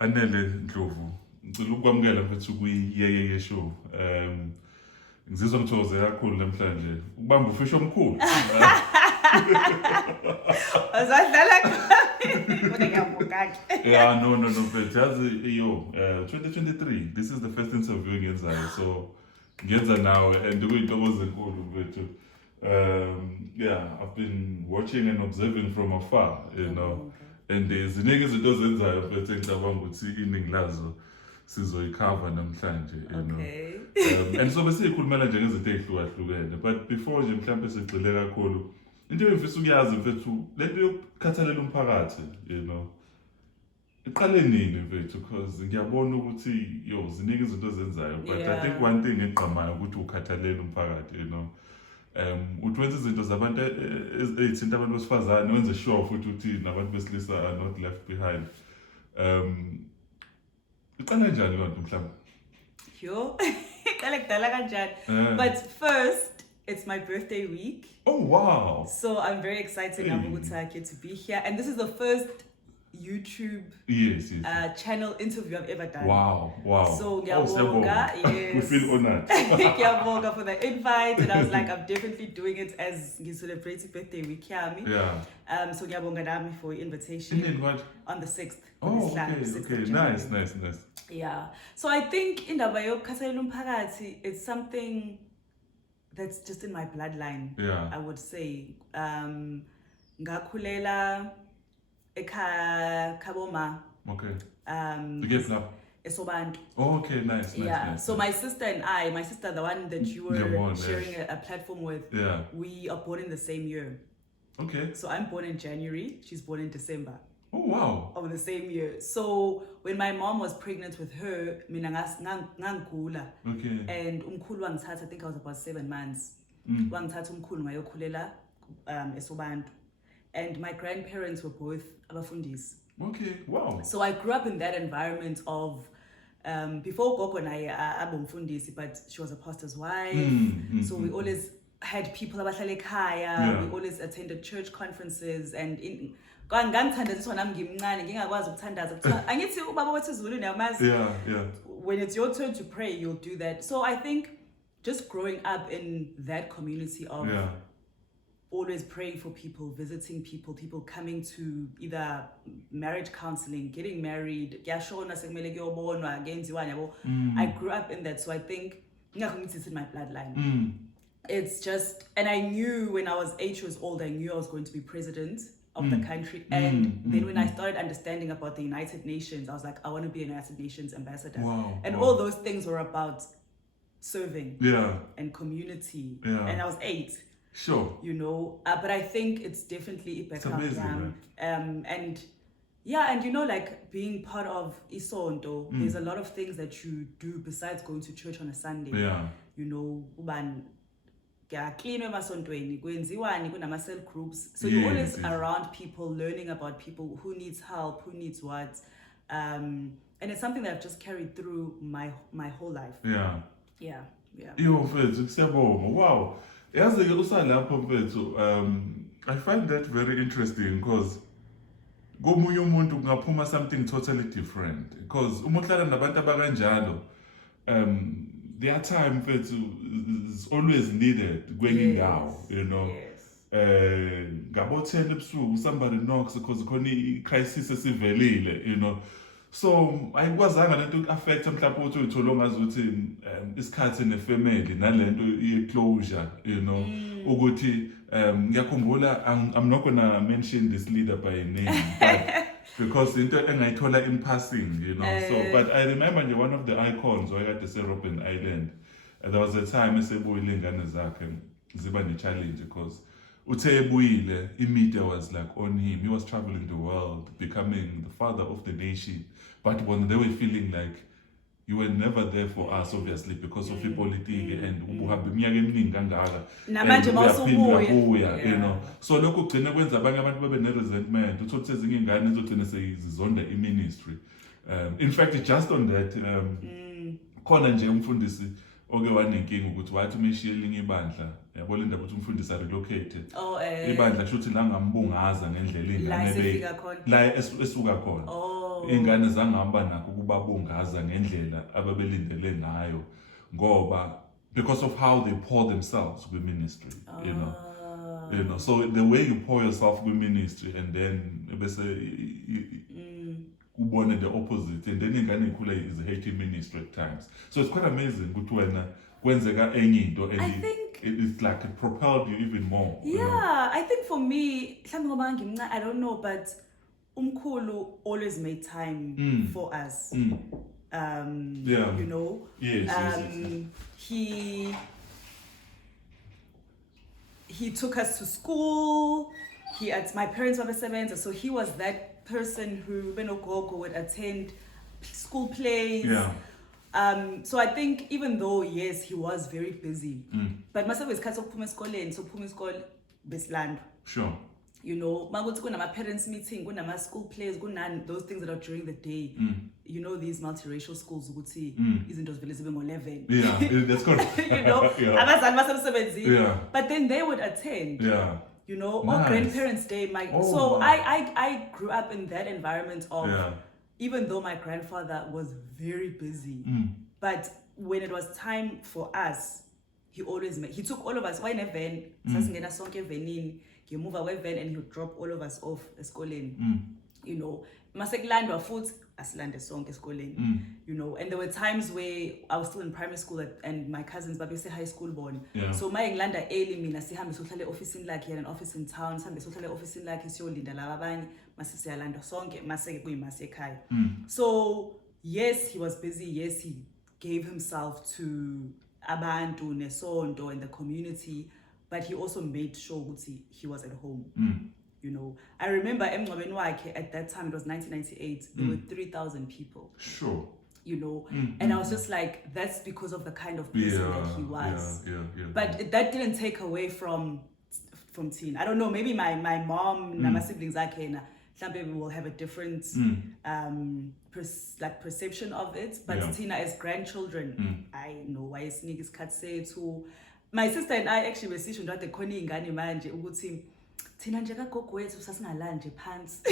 Anele Ndlovu, ngicela ukwamukela mfethu kuyiyeye show. Ngizizwa ngithokoze kakhulu namhlanje. Ukubamba ufisho omkhulu. Azadlala kodwa ngiyabonga ke. Yeah, no, mfethu. Yazi 2023. This is the first interview ngiyenzayo, so ngiyenza nawe and kuyintokozo enkulu mfethu. Yeah, I've been watching and observing from afar, you know. And ziningi izinto ozenzayo mfethu engicabanga ukuthi iningi lazo sizoyikhava namhlanje, you know. And so bese sikhulumela nje ngezinto ezihlukahlukene, but before nje mhlambe sigcile kakhulu into engifisa ukuyazi mfethu lento yokukhathalela umphakathi, you know. Iqale nini mfethu because ngiyabona ukuthi ziningi izinto ozenzayo, but I think one thing egqamayo ukuthi ukhathalela umphakathi, you know. Utwenza izinto zabantu ezithinta abantu besifazane wenze sure futhi uthi nabantu besilisa are not left behind. Iqala kanjani lonto mhlawumbe? Iqale kudala kanjani. But first, it's my birthday week. Oh wow. So I'm very excited now to be here, and this is the first YouTube channel interview I've ever done. Wow. So ngiyabonga, yes. We feel honored. Ngiyabonga for the invite, and I was like, I'm definitely doing it as celebrating birthday week yami. Yeah. So ngiyabonga nami for invitation. What? On the 6th. Oh, okay. Nice. Yeah. So I think indaba yokukhathalela umphakathi, it's something that's just in my bloodline. Yeah. I would say. Ngakhulela Kaboma. Okay. The gift now. Esobantu. Oh, okay, nice. So my sister and my sister, the one that you were sharing a platform with, we are born in the same year. Okay. So I'm born in January, she's born in December. Oh wow. Of the same year. So when my mom was pregnant with her, mina ngangula. Okay. And umkhulu wangithatha, I think I was about 7 months. Wangithatha umkhulu ngayokhulela esobantu. And my grandparents were both abafundisi. Okay, wow. So I grew up in that environment of, before Gogo and I abumfundisi, but she was a pastor's wife. So we always had people abahlala ekhaya. We always attended church conferences, and ngangithanda this one ngimncane ngingakwazi ukuthandaza kuthiwa angithi ubaba wethu Zulu niyamazi. When it's your turn to pray, you'll do that. So I think just growing up in that community of always praying for people, visiting people coming to either marriage counseling, getting married. I grew up in that, so I think it's in my bloodline. It's just, and I knew when I was 8 years old, I knew I was going to be president of the country. And then when I started understanding about the United Nations, I was like, I want to be a United Nations ambassador. And all those things were about serving and community. And I was 8. Sure. You know, but I think it's definitely it's amazing, and you know, like being part of Isonto, there's a lot of things that you do besides going to church on a Sunday. You know, cell groups. So you're always around people, learning about people who needs help, who needs what. And it's something that I've just carried through my whole life. Yeah. Wow. I find that very interesting because komunye umuntu kungaphuma something totally different, because umuhlala nabantu abakanjalo their time is always needed kwenye indawo, you know. Ngabo 10 ebusuku somebody knocks because khona i-crisis esivelile, you know. So ayikwazanga lento affect mhlawumbe uthi uthola ngazi ukuthi isikhathi nefamily nalento i-closure, you know, ukuthi ngiyakhumbula, I'm not gonna mention this leader by name, but because into engayithola in passing, you know. So but I remember one of the icons at the Robben Island, there was a time esebuyile ingane zakhe ziba ne-challenge because Utebuyile, media was like on him. He was traveling the world, becoming the father of the nation. But when they were feeling like you were never there for us, obviously, because of the politics and you know. So look, resentment. Ministry. In fact, just on that, oke wanenkinga ukuthi wathi umeshiyela linye ibandla yabona indaba ukuthi umfundisi relocate ibandla kushuthi la ngambungaza ngendlela ingane la esuka khona ingane zangihamba nakho ukubabungaza ngendlela ababelindele ngayo ngoba because of how they pour themselves with ministry, you know. So the way you pour yourself with ministry and then ubone the opposite, and then ingane ikhula is hating ministry at times. So it's quite amazing ukuthi wena kwenzeka enye into and I think it's like it propelled you even more. Yeah, you know? I think for me, I don't know, but umkhulu always made time for us. Yeah. You know. Yes. He took us to school. My parents were sevenza, so he was that person who Benogogo would attend school plays. Yeah. So I think even though yes, he was very busy, but myself is kind of phuma esikoleni, so phuma isikole besilanda. Sure. You know, maguthi kunama parents meeting, kunama school plays, kunani those things that are during the day. You know, these multiracial schools ukuthi izinto zivele zibe ngo-11. Yeah, that's correct. You know, abazali basemsebenzini. Yeah. But then they would attend. Yeah. You know, Nice. or grandparents' day. So wow. I grew up in that environment of, Yeah. even though my grandfather was very busy, but when it was time for us, he took all of us. Why in a van? Sasingena sonke vanini. He move away van and he would drop all of us off esikoleni. You know, masekulanda futhi asilande sonke esikoleni. You know, and there were times where I was still in primary school and my cousins babese high school born. Yeah. So my ngilanda early mina sihambe sohlale office lakhe, he had an office in town, sihambe sohlale office lakhe siyolinda laba abanye mase siyalanda sonke mase kuyimase ekhaya. So yes, he was busy. Yes, he gave himself to abantu nesonto and the community, but he also made sure he was at home. You know, I remember emngcwabeni wakhe at that time, it was 1998, there were 3,000 people. Sure. You know, and I was just like, that's because of the kind of person that he was. Yeah. But that didn't take away from Tina. I don't know, maybe my mom, my siblings, some people will have a different perception of it. But Tina, as grandchildren, I know why sneak is cut say to my sister and I actually were sitting at the corner in Ghana manje ukuthi Tina nje kagogo wethu sasingalanje phansi.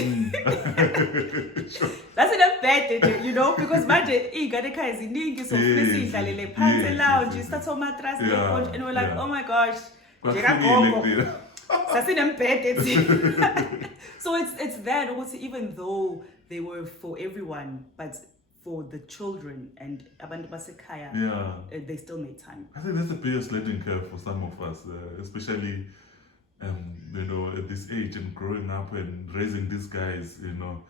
That's in a bed, you know, because manje ingane ekhaya ziningi so ufuna sidlalele phansi lounge sithatha mattress and we're like, oh my gosh, nje kagogo sasinembed. So it's that ukuthi even though they were for everyone, but for the children and abantu basekhaya, they still made time. I think that's the biggest learning curve for some of us, especially you know, at this age and growing up and raising these guys. You know,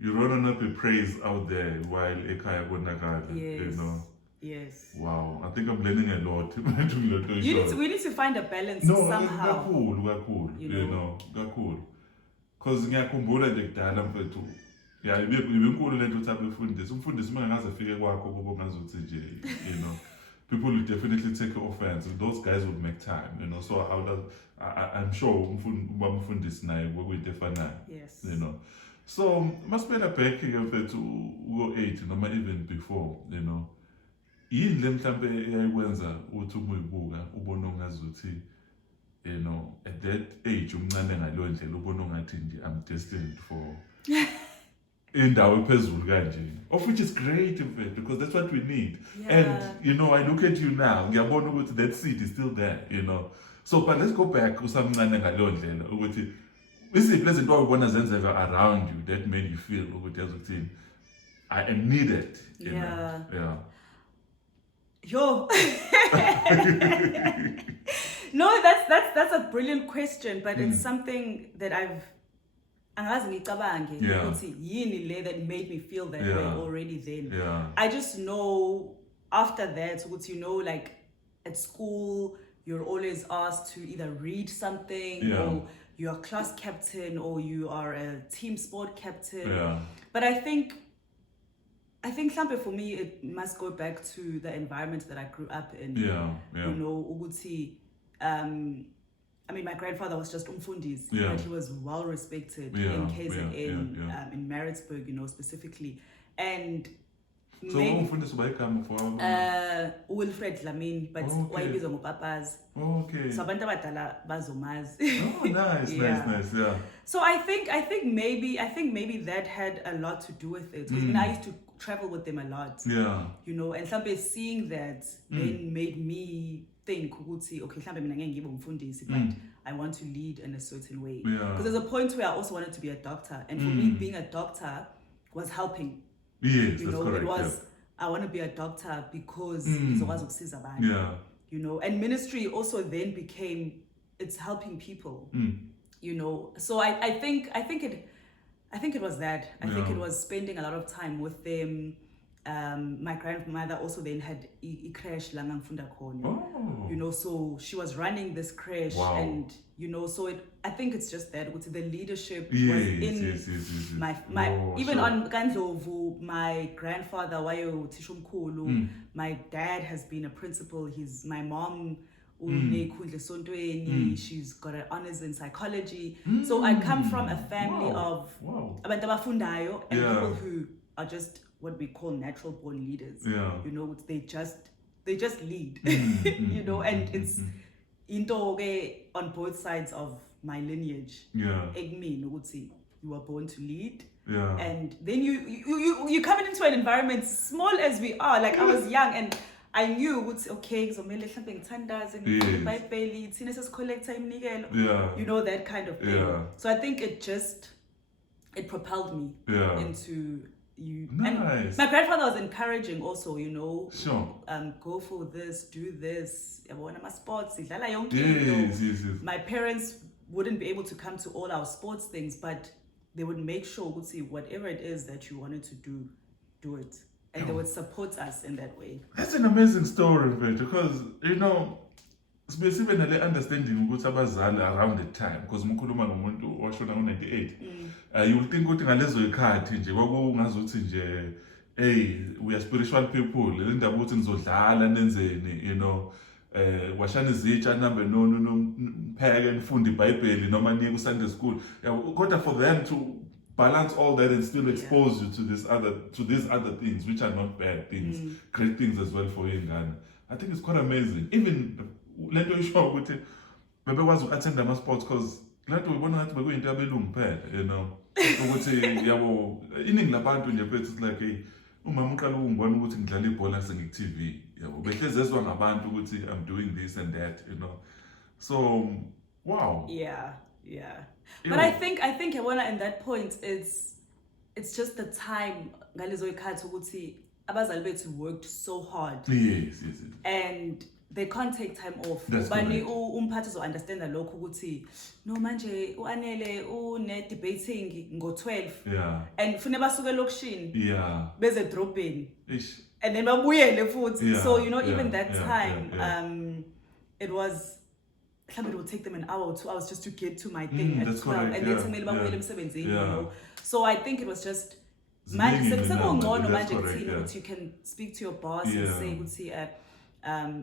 you run up a praise out there while ekhaya konakala. Yes. You know. Yes. Wow, I think I'm learning a lot. We need to find a balance somehow. Cool. You know, cool. Because ngiyakhumbula nje kudala mfethu. Yeah, ibinkulu lento uthi abefundisi. Umfundisi mangaze afike kwakho kubo ngazuthi nje, you know. People would definitely take offense. Those guys would make time, you know. So I'm sure umfundisi naye kwakuyintefanayo. Yes. You know. So must be a back to go 8 noma even before, you know. Yini le mhlambe eyayikwenza uthi umuyibuka ubone ungazuthi, you know, at that age umncane ngalo ndlela ubone ungathi nje I'm destined for indawo ephezulu kanje, of which is great in fact, because that's what we need. And you know, I look at you now, ngiyabona ukuthi that seed is still there, you know. So but let's go back usamncane ngalo ndlela ukuthi isiphi izinto awubona zenzeka around you that made you feel ukuthi yazuthi I am needed, you know. Yeah. Yo. No, that's a brilliant question, but it's something that angazi ngicabange ukuthi yini le that made me feel that way already then. I just know after that ukuthi, you know, like at school you're always asked to either read something or you're a class captain or you are a team sport captain. But I think something for me, it must go back to the environment that I grew up in. You know, ukuthi, I mean, my grandfather was just umfundisi, but he was well respected in KZN, in Maritzburg, you know, specifically. And So umfundisi bayigama for Wilfred Lamin, but wayebizwa ngopapazi. Okay. So abantu abadala bazomazi. Oh, nice, nice, yeah. So I think maybe that had a lot to do with it. Because I used to travel with them a lot. Yeah. You know, and somebody seeing that then made me think, okay, but I want to lead in a certain way. Because there's a point where I also wanted to be a doctor, and for me, being a doctor was helping. Yes, you that's know, correct. It was I want to be a doctor because you know, and ministry also then became it's helping people. You know, so I think it was that. I think it was spending a lot of time with them. My grandmother also then had a crash lang angifunda khona. You know, so she was running this crash, and you know, so I think it's just that with the leadership was in my even on Ndlovu, my grandfather wayo tishumkhulu, my dad has been a principal. My mom she's got an honors in psychology. So I come from a family of abantu abafundayo and people who are just what we call natural born leaders. You know, they just lead. You know, and it's into on both sides of my lineage. You are born to lead. And then you coming into an environment small as we are. Like I was young and I knew okay, you know, that kind of thing. So I think it propelled me into you. Nice. And my grandfather was encouraging also, you know. Sure. Go for this, do this. Sports. Yes. My parents wouldn't be able to come to all our sports things, but they would make sure whatever it is that you wanted to do it. And they would support us in that way. That's an amazing story, because you know, especially when they understanding ukuthi abazali around the time, because mukhuluma ngomuntu washona ngo-98, you will think ukuthi ngalezo ikhathi nje kwakungazuthi nje we are spiritual people, indaba ukuthi nizodlala nenzeni, you know, washana izitsha nambe pheke nifunde iBhayibheli noma niye ku Sunday school. Kodwa for them to balance all that and still expose you to these other things, which are not bad things, great things as well for you in Ghana. I think it's quite amazing. Even lento isho ukuthi bebekwazi uku-attend ama-sports because lento ubona ngathi bekuyinto yabelungu phela, you know, ukuthi yabo iningi labantu nje bethu it's like umama uqala ukungibona ukuthi ngidlala ibhola sengiku-TV, yabo behlezi ezwa ngabantu ukuthi I'm doing this and that, you know. So wow. Yeah. But I think yabona in that point it's just the time ngalezo ikhathi ukuthi abazali bethu worked so hard. Yes. And they can't take time off. Bani umphathi zo understand lokho ukuthi no manje uAnele une debating ngo-12. And fune basuke lokushini. Beze dropping. And then babuyele futhi. So you know even that time it would take them an hour or 2 hours just to get to my thing at 12, and then you know. So I think it was just you can speak to your boss and say,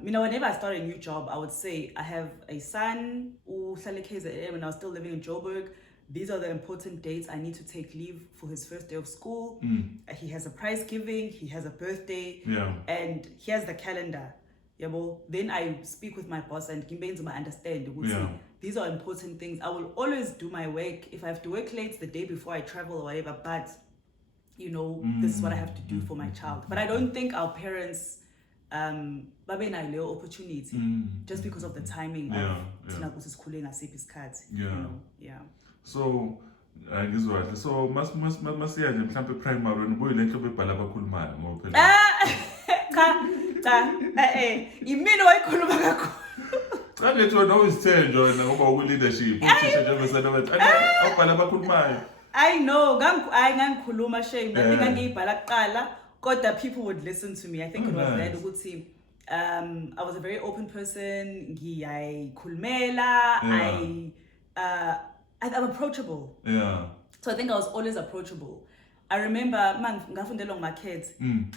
you know, whenever I start a new job, I would say I have a son when I was still living in Joburg. These are the important dates I need to take leave for his first day of school. He has a prize giving, he has a birthday, and he has the calendar. Then I speak with my boss and I understand. These are important things. I will always do my work. If I have to work late the day before I travel or whatever, but you know, this is what I have to do for my child. But I don't think our parents babe nayo opportunity just because of the timing of thina kusisikhule ngasiphi isikhathi, you know. So ngizwa so masiya nje mhlambe primary ubuye lento bebhala abakhulumayo ngoba phela imini wayikhuluma kakhulu. Cha lethu wena uzithe nje wena ngoba uku-leadership uthisha nje besana bathi awubhala abakhulumayo. I know ngangikhuluma shame ngangiyibhala kuqala kodwa people would listen to me. I think it was that ukuthi I was a very open person, ngiyayikhulumela, I'm approachable. So I think I was always approachable. I remember ngafundela ngomakhethi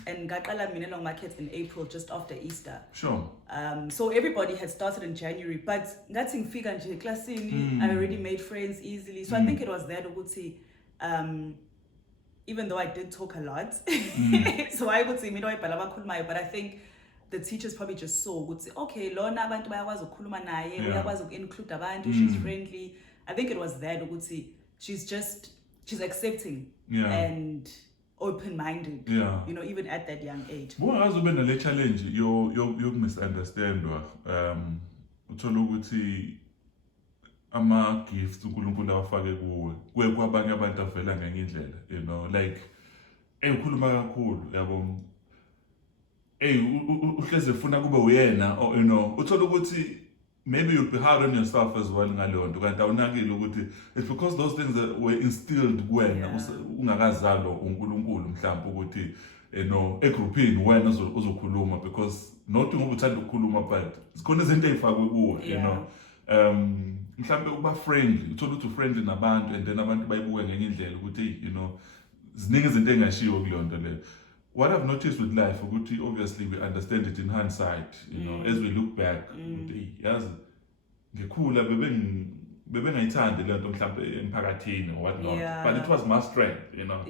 and ngaqala mina ngomakhethi in April just after Easter. Sure. So everybody had started in January, but ngathi ngifika nje eklasini I already made friends easily. So I think it was that ukuthi even though I did talk a lot, so I would say, but I think the teachers probably just saw, would say, okay, Lona abantu bayakwazi ukukhuluma naye, uyakwazi include abantu, she's friendly. I think it was that, would say, she's accepting and open-minded, you know, even at that young age. Well, as been a challenge, you misunderstand. Uthola ukuthi ama-gifts uNkulunkulu awafake kuwe kwabanye abantu avela ngenye indlela, you know, like ukhuluma kakhulu yabo, uhleze ufuna kube uyena, or you know, uthola ukuthi maybe you'll be hard on yourself as well ngaleyo nto, kanti awunakile ukuthi it's because those things that were instilled kuwena ungakazalwa uNkulunkulu mhlawumbe ukuthi you know egroupini wena uzokhuluma, because not ngoba uthanda ukukhuluma, but zikhona izinto ezifakwe kuwe, you know, mhlawumbe uba friendly, uthola ukuthi friendly nabantu and then abantu bayibuke ngenye indlela ukuthi you know ziningi izinto engashiwo kuleyo nto leyo. What I've noticed with life, obviously we understand it in hindsight, you know, as we look back, yazi ngikhula bebengayithandi le nto mhlawumbe emphakathini or what not, but it was my strength, you know.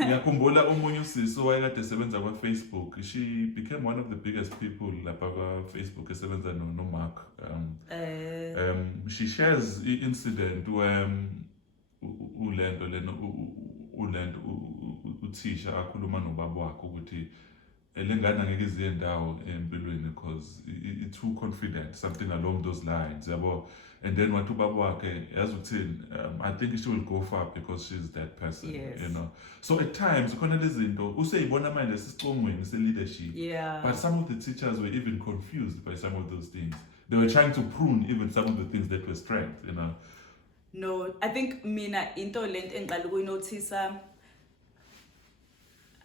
Ngiyakhumbula omunye usisi owayekade esebenza kwa-Facebook, she became one of the biggest people lapha kwa-Facebook esebenza no-Mark. She shares i-incident where uthisha akhuluma nobaba wakhe ukuthi lengane angeke ize endawo empilweni because it's too confident, something along those lines, yabo. And then what ubaba wakhe yazi ukuthini, I think she will go far because she's that person, you know. So at times khona lezi zinto useyibona manje sisicongweni se-leadership, but some of the teachers were even confused by some of those things. They were trying to prune even some of the things that were strength, you know. No, I think mina into lento engiqala ukuyinothisa,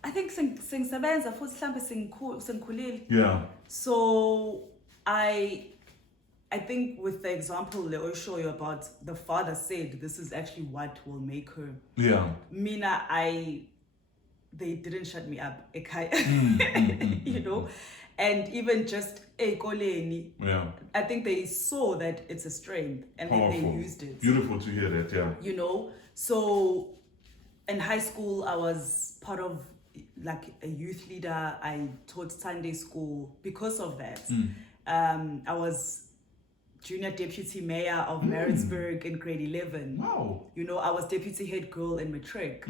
I think sengisebenza futhi mhlambe sengikhulile. So I think with the example Leo show you about the father said this is actually what will make her. Mina they didn't shut me up. You know, and even just ekoleni. I think they saw that it's a strength and then they used it. Beautiful to hear that, You know, so in high school I was part of like a youth leader. I taught Sunday school because of that. I was junior deputy mayor of Maritzburg in grade 11. Wow. You know, I was deputy head girl in matric.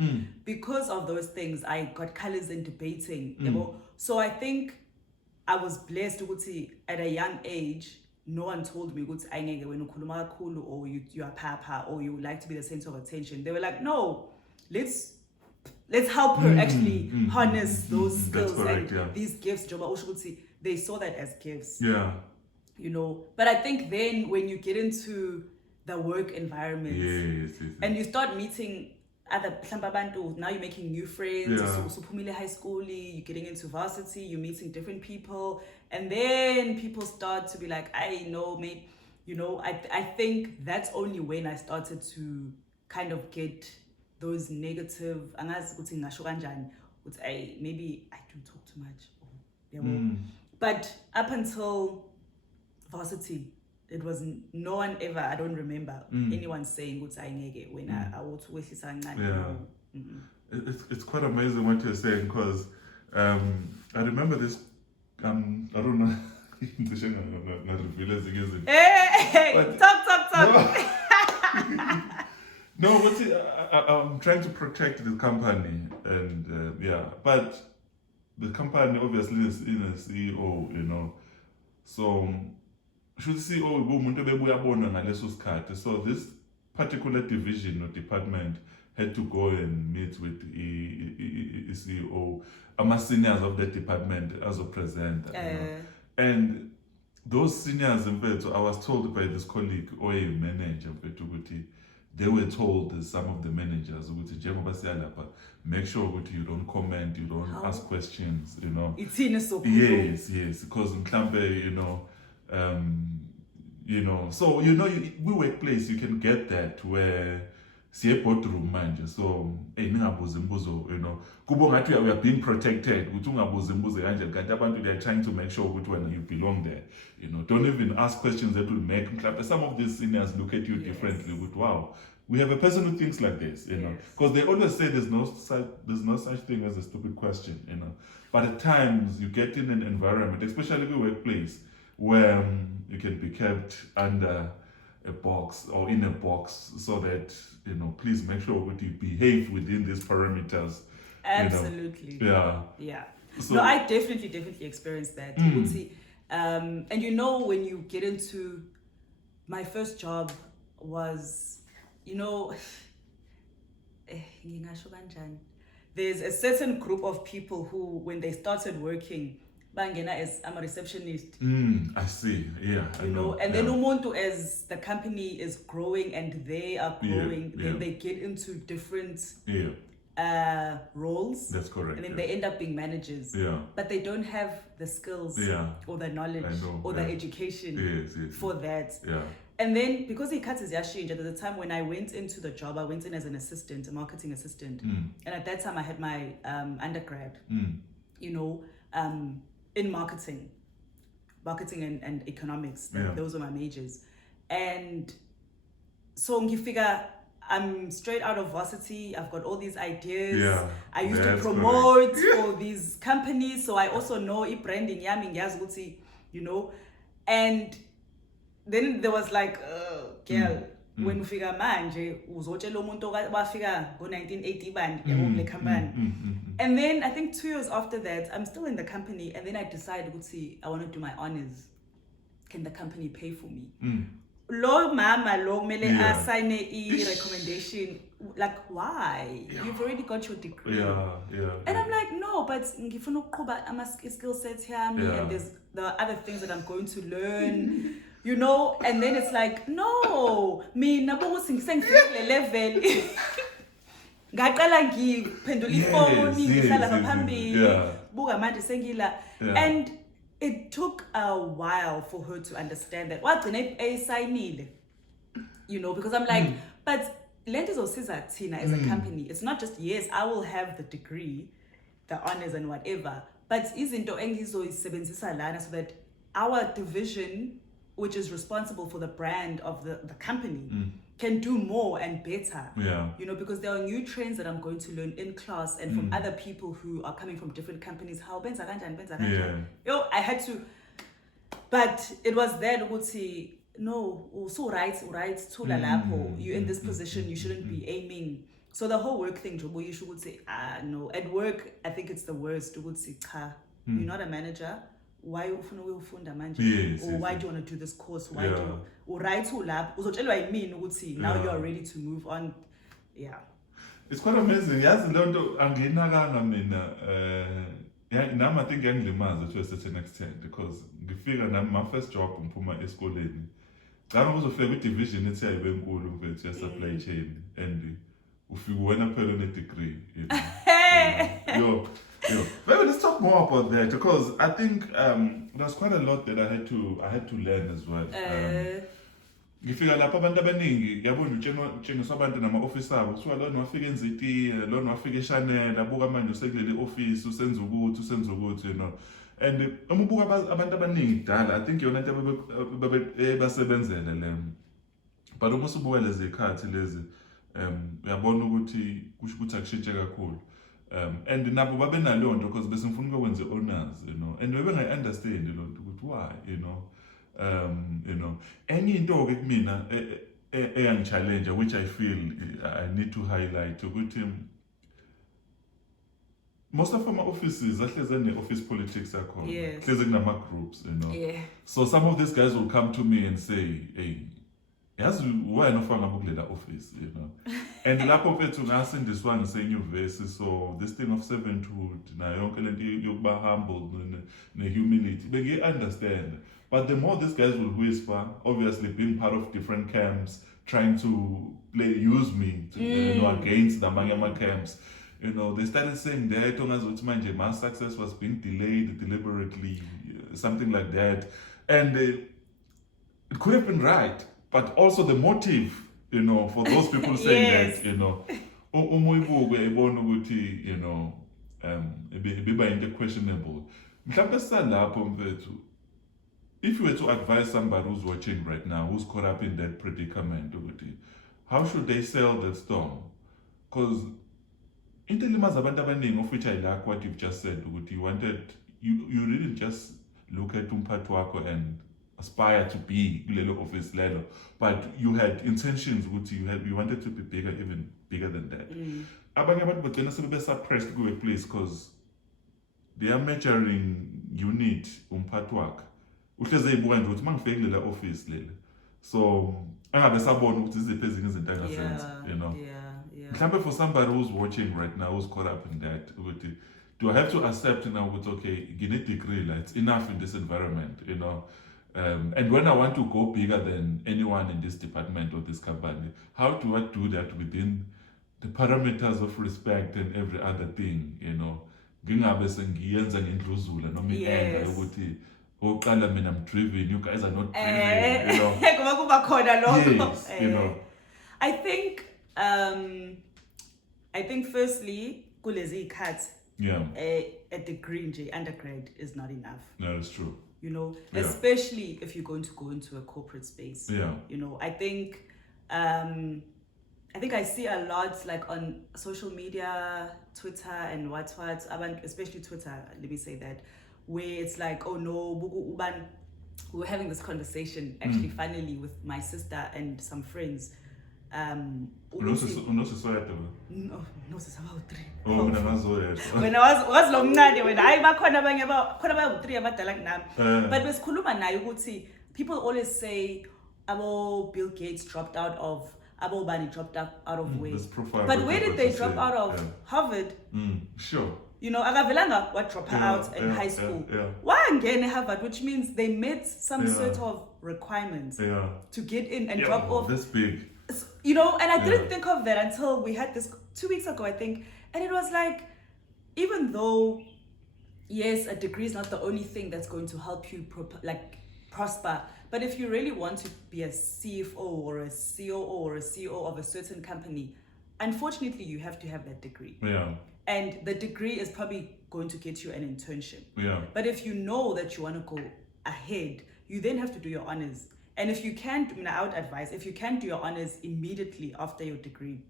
Because of those things, I got colors in debating. You know? So I think I was blessed at a young age. No one told me or you are papa or you like to be the center of attention. They were like, no, let's help her actually harness those skills and these gifts. They saw that as gifts. You know, but I think then when you get into the work environment and you start meeting other bantu, now you're making new friends. So high school, you're getting into varsity, you're meeting different people, and then people start to be like, I know, maybe, you know, I think that's only when I started to kind of get those negative, maybe I do talk too much. But up until varsity, it was no one ever, I don't remember anyone saying when I was with his It's quite amazing what you're saying, because I remember this, I don't know, hey, talk. No, I'm trying to protect the company, and but the company obviously is in a CEO, you know, so should the CEO so this particular division or department had to go and meet with the CEO, seniors of that department as a presenter, and those seniors, in fact, I was told by this colleague or a manager, they were told that some of the managers make sure that you don't comment, you don't ask questions, you know. It's in a so yes, because you know, so you know, we workplace you can get that where siye boardroom manje, so ningabuza imbuzo, you know, kubo ngathi we are being protected ukuthi ungabuza imbuzo kanje, kanti abantu they are trying to make sure ukuthi when you belong there, you know, don't even ask questions that will make some of these seniors look at you differently with wow, we have a person who thinks like this, you know, because they always say there's no such thing as a stupid question, you know. But at times you get in an environment, especially the workplace, where you can be kept under a box or in a box, so that, you know, please make sure that you behave within these parameters. Absolutely. You know? Yeah. So, no, I definitely experienced that. And you know, when you get into my first job was, you know, there's a certain group of people who, when they started working, as I'm a receptionist. I see. Yeah. You know, and then umuntu, as the company is growing and they are growing, then they get into different roles. That's correct. And then they end up being managers. Yeah. But they don't have the skills or the knowledge or the education for that. Yeah. And then because he cuts his yashinja, at the time when I went into the job, I went in as an assistant, a marketing assistant. And at that time I had my undergrad, you know, in marketing and economics. Those were my majors. And so you figure I'm straight out of varsity. I've got all these ideas. Yeah, I used to promote for these companies. So I also know branding, you know. And then there was like, girl, when you figure manje, uzotshela umuntu wafika ngo-1980 bani kule company. And then I think 2 years after that, I'm still in the company, and then I decided, I want to do my honors. Can the company pay for me? Lo mama lo mele assign a recommendation. Like, why? You've already got your degree. And I'm like, no, but ngifuna ukuqhuba ama skill sets here, and there's the other things that I'm going to learn. You know, and then it's like, no, mina ngifike level. Ngaqala ngiphendula ifoni, ngihlala ngaphambili, buka manje sengila. And it took a while for her to understand that. Wagcina eyisayinile. You know, because I'm like, but lento izosiza thina as a company. It's not just, yes, I will have the degree, the honors and whatever, but izinto engizoyisebenzisa lana so that our division, which is responsible for the brand of the company, can do more and better. You know, because there are new trends that I'm going to learn in class and from other people who are coming from different companies. How benza kanjani. Yo, I had to, but it was there to say, no, so right, tula lapho, you're in this position, you shouldn't be aiming. So the whole work thing, Jobo, you should say, no. At work, I think it's the worst. You would say, you're not a manager. Why ufuna uyofunda manje? Or why do you want to do this course? Why do you right to lab? Uzotshelwa yimini ukuthi now you are ready to move on. It's quite amazing. Yazi lento anginakanga mina nami I think yangilimaza to a certain extent, because ngifika nami my first job ngiphuma esikoleni. Ngicabanga uzofika kwi-division ethi ayibe nkulu mfethu ya-supply chain, and ufika wena phela une-degree, you know. Maybe let's talk more about that, because I think there's quite a lot that I had to learn as well. Ngifika lapha abantu abaningi yabona utshengiswa abantu nama-office abo kuthiwa lona wafika eNzitiye, lona wafika eShanela, abuka manje usekuleli office usenza ukuthi, you know. And uma ubuka abantu abaningi kudala, I think yona into basebenzele le. But uma usubuka lezi zikhathi lezi uyabona ukuthi kusho ukuthi akushintshe kakhulu. And nabo babenaleyo nto because bese ngifuna ukwenza honors, you know, and bebengayi-understand lo nto ukuthi why, you know. Enye into ke kumina eyangi-challenge, which I feel I need to highlight, ukuthi most of our offices ahleze ne-office politics yakhona, hleze kunama-groups, you know. So some of these guys will come to me and say, hey, yazi wena ufanga kulela office, you know. And lapho mfethu ngasindiswa ngisenyuvesi, so this thing of servanthood na yonke lento yokuba humble ne-humility bengi-understand. But the more these guys will whisper, obviously being part of different camps, trying to use me to, you know, against the amanye camps, you know, they started saying that my success was being delayed deliberately, something like that. And it could have been right, but also the motive, you know, for those people saying that, you know, you know, be questionable. If you were to advise somebody who's watching right now, who's caught up in that predicament, how should they sell that storm? Because into limaza abantu abaningi, of which I like what you've just said, you didn't just look at umphathi wakho and aspire to be kulelo office lelo, but you had intentions you wanted to be bigger, even bigger than that. Abanye abantu bagcina sebe suppressed kuwe place because they are measuring unit umphathi wakho. Uhleze eyibuka nje ukuthi mangifike kulela office lele, so angabe sabona ukuthi iziphi ezinye izinto angazenza, you know. Mhlambe for somebody who's watching right now, who's caught up in that, do I have to accept now that okay, get a degree, like, it's enough in this environment, you know? And when I want to go bigger than anyone in this department or this company, how do I do that within the parameters of respect and every other thing, you know? Ngingabe sengiyenza ngendluzula noma ienda ukuthi oqala mina I'm driven, you guys are not driven, you know? Yes, you know. I think firstly, kulezi cuts. Yeah. A degree in undergrad is not enough. No, it's true. You know, especially if you're going to go into a corporate space. Yeah. You know, I think I see a lot like on social media, Twitter and what, especially Twitter, let me say that, where it's like, oh no, we were having this conversation actually finally with my sister and some friends. No, when I was long when I back 3 abadala kunami, but besikhuluma naye ukuthi people always say Bill Gates dropped out of Bani dropped out of where, but where did they drop out of? Harvard. Sure. You know, akavelanga what drop out in high school. Why again Harvard, which means they met some sort of requirements to get in and drop off. That's big. You know, and I didn't think of that until we had this 2 weeks ago, I think. And it was like, even though, yes, a degree is not the only thing that's going to help you prosper, but if you really want to be a CFO or a COO or a CEO of a certain company, unfortunately, you have to have that degree. Yeah. And the degree is probably going to get you an internship. Yeah. But if you know that you want to go ahead, you then have to do your honors. And if you can't, I would advise, if you can't do your honors immediately after your degree,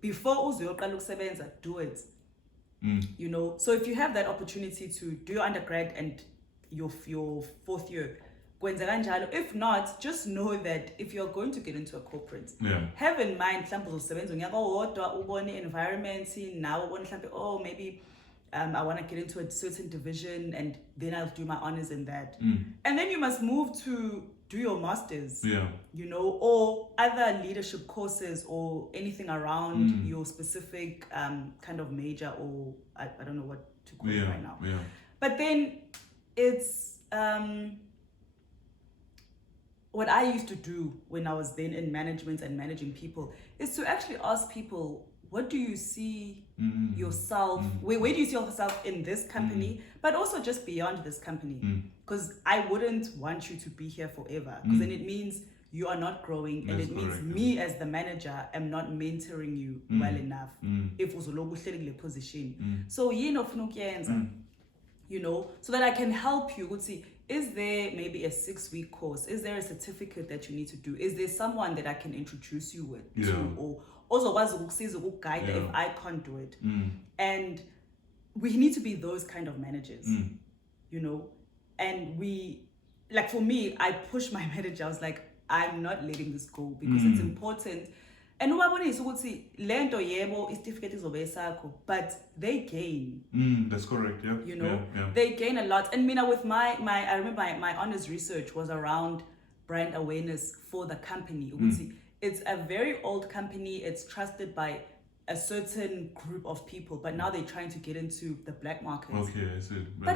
before uzoqala ukusebenza, do it. You know, so if you have that opportunity to do your undergrad and your 4th year, if not, just know that if you're going to get into a corporate, have in mind, environment, now oh, maybe I want to get into a certain division and then I'll do my honors in that. And then you must move to do your masters, you know, or other leadership courses or anything around your specific kind of major, or I don't know what to call it right now. But then it's what I used to do when I was then in management and managing people is to actually ask people, what do you see yourself, where do you see yourself in this company, but also just beyond this company? Because I wouldn't want you to be here forever, because then it means you are not growing, and it means me as the manager am not mentoring you well enough if uzoloku uhleli kule position. So yini ofuna ukuyenza, you know, so that I can help you. Is there maybe a 6-week course? Is there a certificate that you need to do? Is there someone that I can introduce you with to, or also guide if I can't do it? And we need to be those kind of managers, you know. And we, like, for me, I pushed my manager. I was like, I'm not letting this go because it's important. And lento yebo certificate is but they gain. That's correct. Yeah. You know, they gain a lot. And Mina, with I remember my honors research was around brand awareness for the company. It's a very old company. It's trusted by a certain group of people, but now they're trying to get into the black market. Okay, I see. But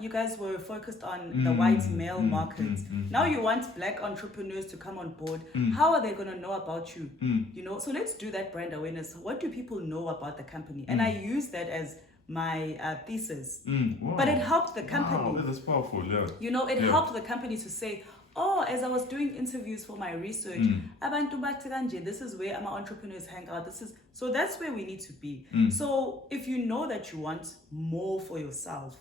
you guys were focused on the white male market. Now you want black entrepreneurs to come on board. How are they going to know about you? You know, so let's do that brand awareness. What do people know about the company? And I use that as my thesis. Wow. But it helped the company. Wow, that's powerful, yeah. You know, it helped the company to say, oh, as I was doing interviews for my research, this is where my entrepreneurs hang out. So that's where we need to be. So if you know that you want more for yourself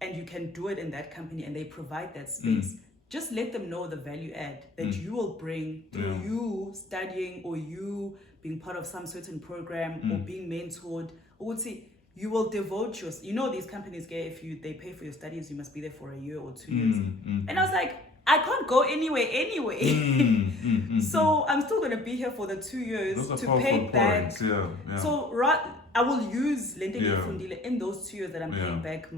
and you can do it in that company and they provide that space, just let them know the value add that you will bring through you studying or you being part of some certain program or being mentored. Or would say you will devote your, these companies get, they pay for your studies, you must be there for a year or 2 years. And I was like, I can't go anywhere anyway. So I'm still going to be here for the 2 years to pay back. So I will use Fundile in those 2 years that I'm paying back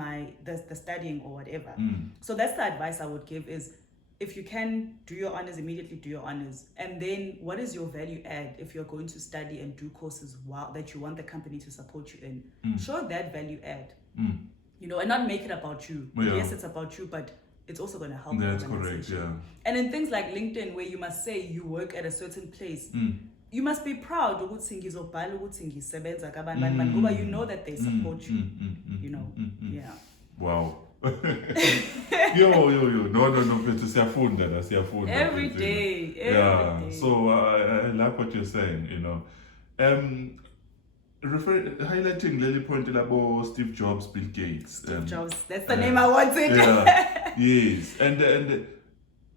the studying or whatever. So that's the advice I would give is, if you can do your honors, immediately do your honors. And then what is your value add if you're going to study and do courses that you want the company to support you in? Show that value add, and not make it about you. Yes, it's about you, but it's also going to help. That's correct, yeah. And in things like LinkedIn, where you must say you work at a certain place, you must be proud ukuthi ngizobhala ukuthi ngisebenza kabantu ngoba you know that they support you. Yeah. Wow. yo no mfethu siyafunda every day. So I like what you're saying, highlighting Lily point labo Steve Jobs, Bill Gates. Jobs, that's the name I wanted. Yes, and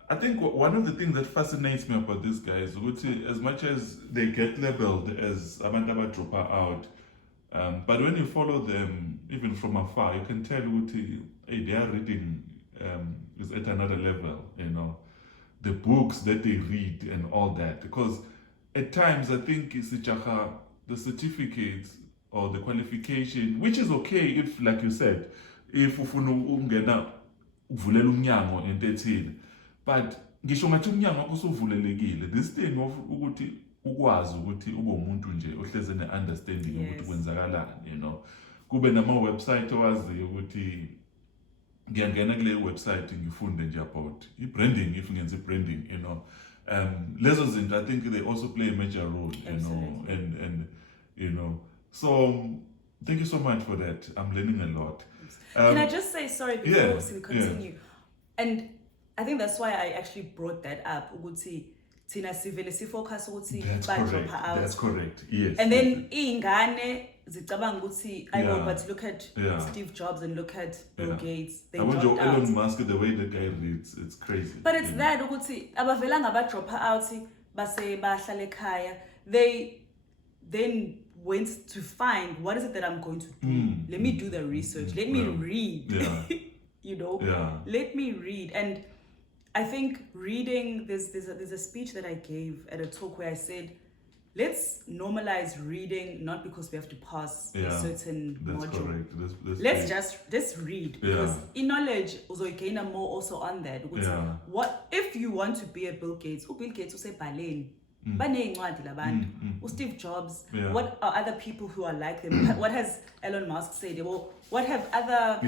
I think one of the things that fascinates me about these guys, which as much as they get labeled as abantu drop out, but when you follow them, even from afar, you can tell they are reading is at another level, the books that they read and all that. Because at times, I think the certificates or the qualification, which is okay if, like you said, if ufuna ungena uvulela umnyango into ethile, but ngisho ngathi umnyango wakho usuvulelekile, this thing of ukuthi ukwazi ukuthi ube umuntu nje ohleze ne-understanding ukuthi kwenzakalani, kube nama-website owaziyo ukuthi ngiyangena kule website ngifunde nje about i-branding, if ngenza i-branding, lezo zinto, I think they also play a major role, and so thank you so much for that. I'm learning a lot. Can I just say sorry before we continue? And I think that's why I actually brought that up. Tina sivele sifocus ukuthi badrop out. That's correct. Yes. And then ingane zicabanga ukuthi but look at Steve Jobs and look at Bill Gates. They dropped out. Elon Musk, the way the guy reads, it's crazy. But it's that ukuthi abavelanga badrop out base bahlala ekhaya. They then went to find what is it that I'm going to do. Let me do the research. Let me read. Let me read. And I think reading, there's a speech that I gave at a talk where I said, let's normalize reading, not because we have to pass a certain module. Correct. Let's read, because in knowledge also gain more also on that. What if you want to be a Bill Gates say baleni. Steve Jobs, what are other people who are like them? What has Elon Musk said? Well, what have other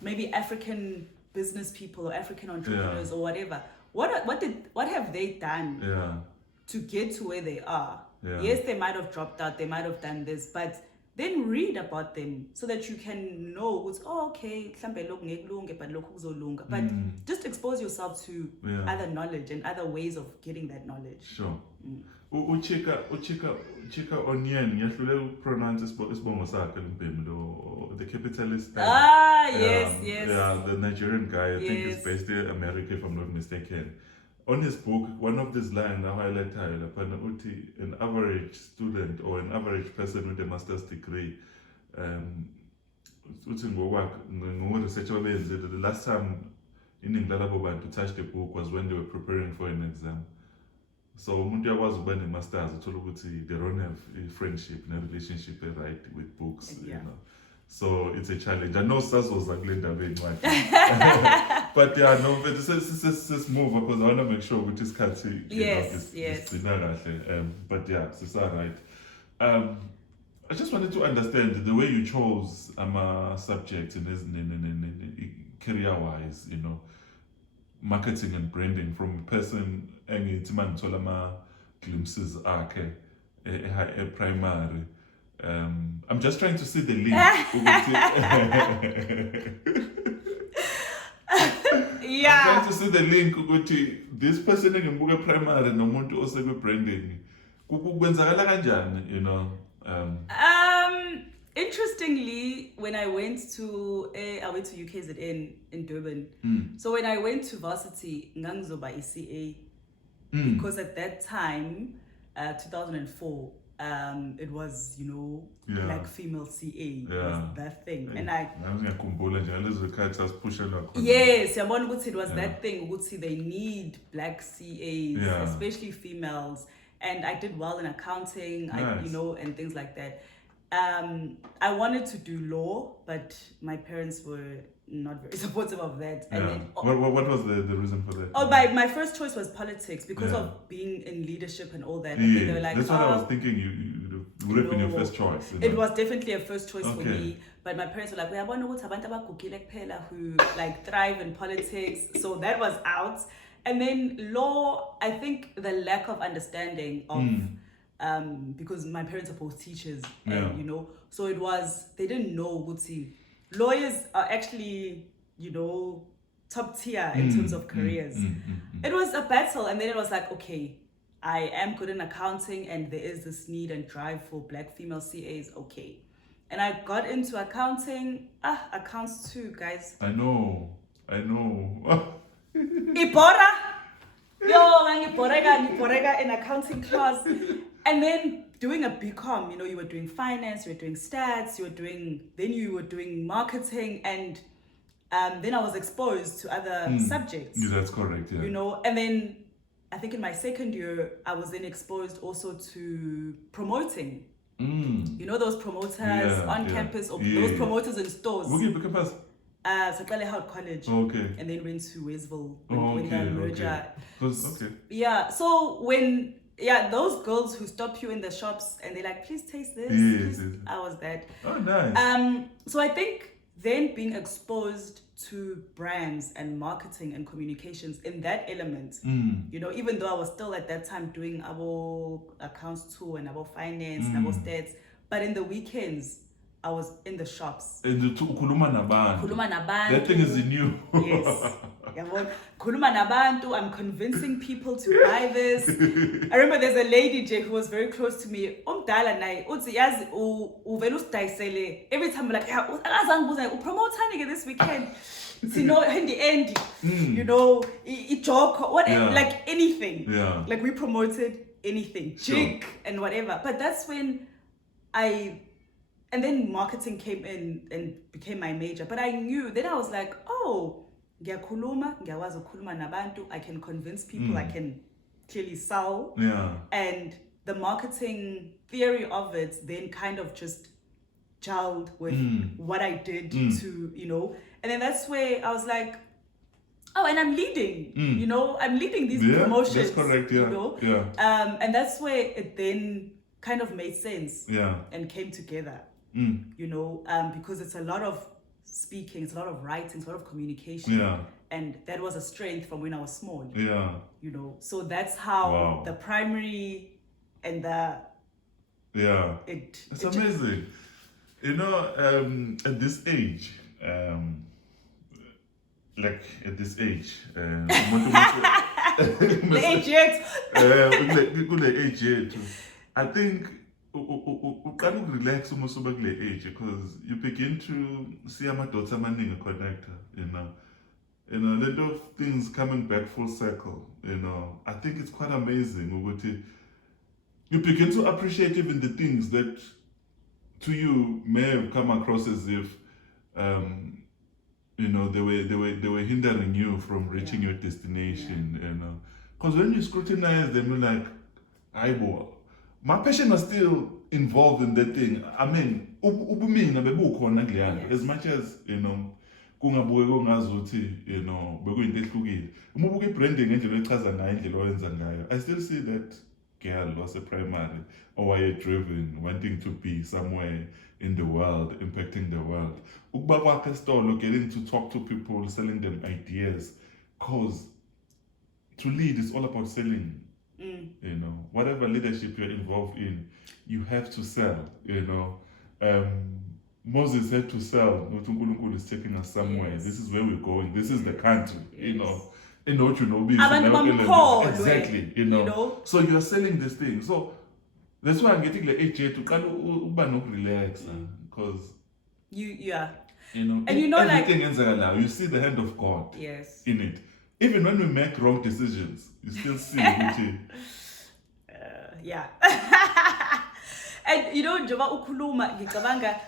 maybe African business people or African entrepreneurs or whatever? What have they done to get to where they are? Yes, they might have dropped out, they might have done this, but then read about them so that you can know what's but just expose yourself to other knowledge and other ways of getting that knowledge. Sure. Uchika Onion, you pronounce isibongo sakhe the capitalist. Yes. Yeah, the Nigerian guy, I think he's based in America, if I'm not mistaken. On his book, one of these lines I highlight an average student or an average person with a master's degree, research the last time in England to touch the book was when they were preparing for an exam. So umuntu was when the masters they don't have a friendship and a relationship right with books, So it's a challenge. I know Sas was like Linda being white. But but this move because I want to make sure we just can't see. Yes. But it's all right. I just wanted to understand the way you chose subjects in career-wise, marketing and branding from a person and Tolama glimpses primary. I'm just trying to see the link. I'm trying to see the link. This person in Buga primary no muntu osebe branding. Kwenzakala kanjani, Interestingly, when I went to UKZN in Durban. So when I went to varsity, ngangizoba ECA, because at that time, 2004, it was, black female CA was that thing, and yes, it was that thing. They need black CAs, especially females, and I did well in accounting, nice. And things like that. I wanted to do law, but my parents were not very supportive of that. And then, what was the reason for that? Oh, my first choice was politics because of being in leadership and all that. Yeah, they were like, that's what I was thinking. You would have been your first choice. It was definitely a first choice for me. But my parents were like, who like thrive in politics. So that was out. And then law, I think the lack of understanding of because my parents are both teachers, and so it was, they didn't know lawyers are actually, top tier in terms of careers. It was a battle, and then it was like, okay, I am good in accounting, and there is this need and drive for black female CAs, okay. And I got into accounting. Accounts too, guys. I know. Ibora! Yo, in accounting class. And then doing a BCom, you were doing finance, you were doing stats, you were doing marketing, and then I was exposed to other subjects. Yeah, that's correct, yeah. And then I think in my second year, I was then exposed also to promoting. Those promoters on campus, or those promoters in stores. Sakale Howard College. Okay. And then went to Westville when the merger. Okay. Yeah, so when those girls who stop you in the shops and they're like, please taste this. Yes. I was that. Oh, nice. So I think then being exposed to brands and marketing and communications in that element, even though I was still at that time doing our accounts too and our finance and our stats, but in the weekends, I was in the shops. And kuluma nabantu. That thing is new. Yes. Kuluma nabantu. I'm convincing people to buy this. I remember there's a lady, Jay, who was very close to me. Umdala naye uthi yazi uvela usidayisele. Every time I'm like, promote this weekend. In the end, a joke, whatever, like anything. Yeah. Like we promoted anything, jig and whatever. But that's when and then marketing came in and became my major. But I knew, then I was like, ngiyakhuluma nabantu, I can convince people, I can clearly sell. Yeah. And the marketing theory of it then kind of just gelled with what I did to, and then that's where I was like, and I'm leading, I'm leading these promotions. That's correct, yeah. And that's where it then kind of made sense and came together. Because it's a lot of speaking, it's a lot of writing, it's a lot of communication. Yeah. And that was a strength from when I was small. Yeah. So that's how the primary and the... Yeah. It's amazing. At this age, the age yet. I think you can relax almost over the age because you begin to see my daughter connector, a lot of things coming back full circle, I think it's quite amazing. You begin to appreciate even the things that to you may have come across as if they were hindering you from reaching your destination, because when you scrutinize them, you're like, my passion was still involved in that thing. I mean, as much as, kungabuke kungazuthi, bekuyinto ehlukile. Uma ubuka branding ngendlela echaza ngayo indlela oyenza ngayo, I still see that girl was a primary or driven, wanting to be somewhere in the world, impacting the world. Ukuba kwakhe esitolo, getting to talk to people, selling them ideas, because to lead is all about selling. Whatever leadership you're involved in, you have to sell. Moses had to sell. Unkulunkulu is taking us somewhere. Yes. This is where we're going. This is the country. Exactly. So you're selling this thing. So That's why I'm getting the age to relax because yeah. You know, and you know, everything ends allowed. You see the hand of God yes in it. Even when we make wrong decisions, you still see it. Yeah. And you know, njoba ukhuluma ngicabanga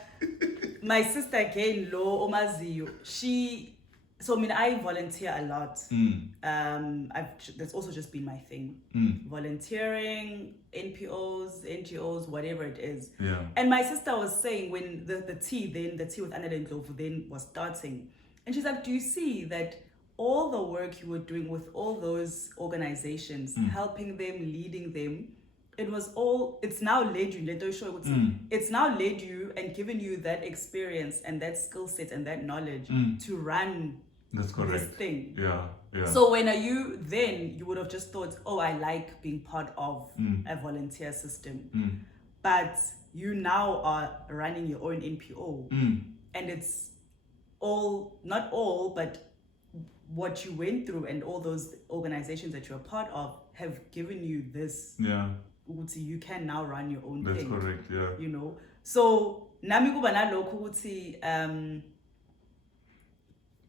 my sister again lo omaziyo, so I mean I volunteer a lot. That's also just been my thing. Volunteering, NGOs, whatever it is. Yeah. And my sister was saying when the tea with Anele and Ndlovu then was starting, and she's like, do you see that all the work you were doing with all those organizations, helping them, leading them, it's now led you, it's now led you and given you that experience and that skill set and that knowledge to run That's correct. this thing. Yeah. So when you would have just thought, oh, I like being part of a volunteer system. But you now are running your own NPO. And it's not all, but what you went through and all those organizations that you're a part of have given you this. Yeah. You can now run your own thing. That's correct, yeah. You know. So nami kuba nalokho ukuthi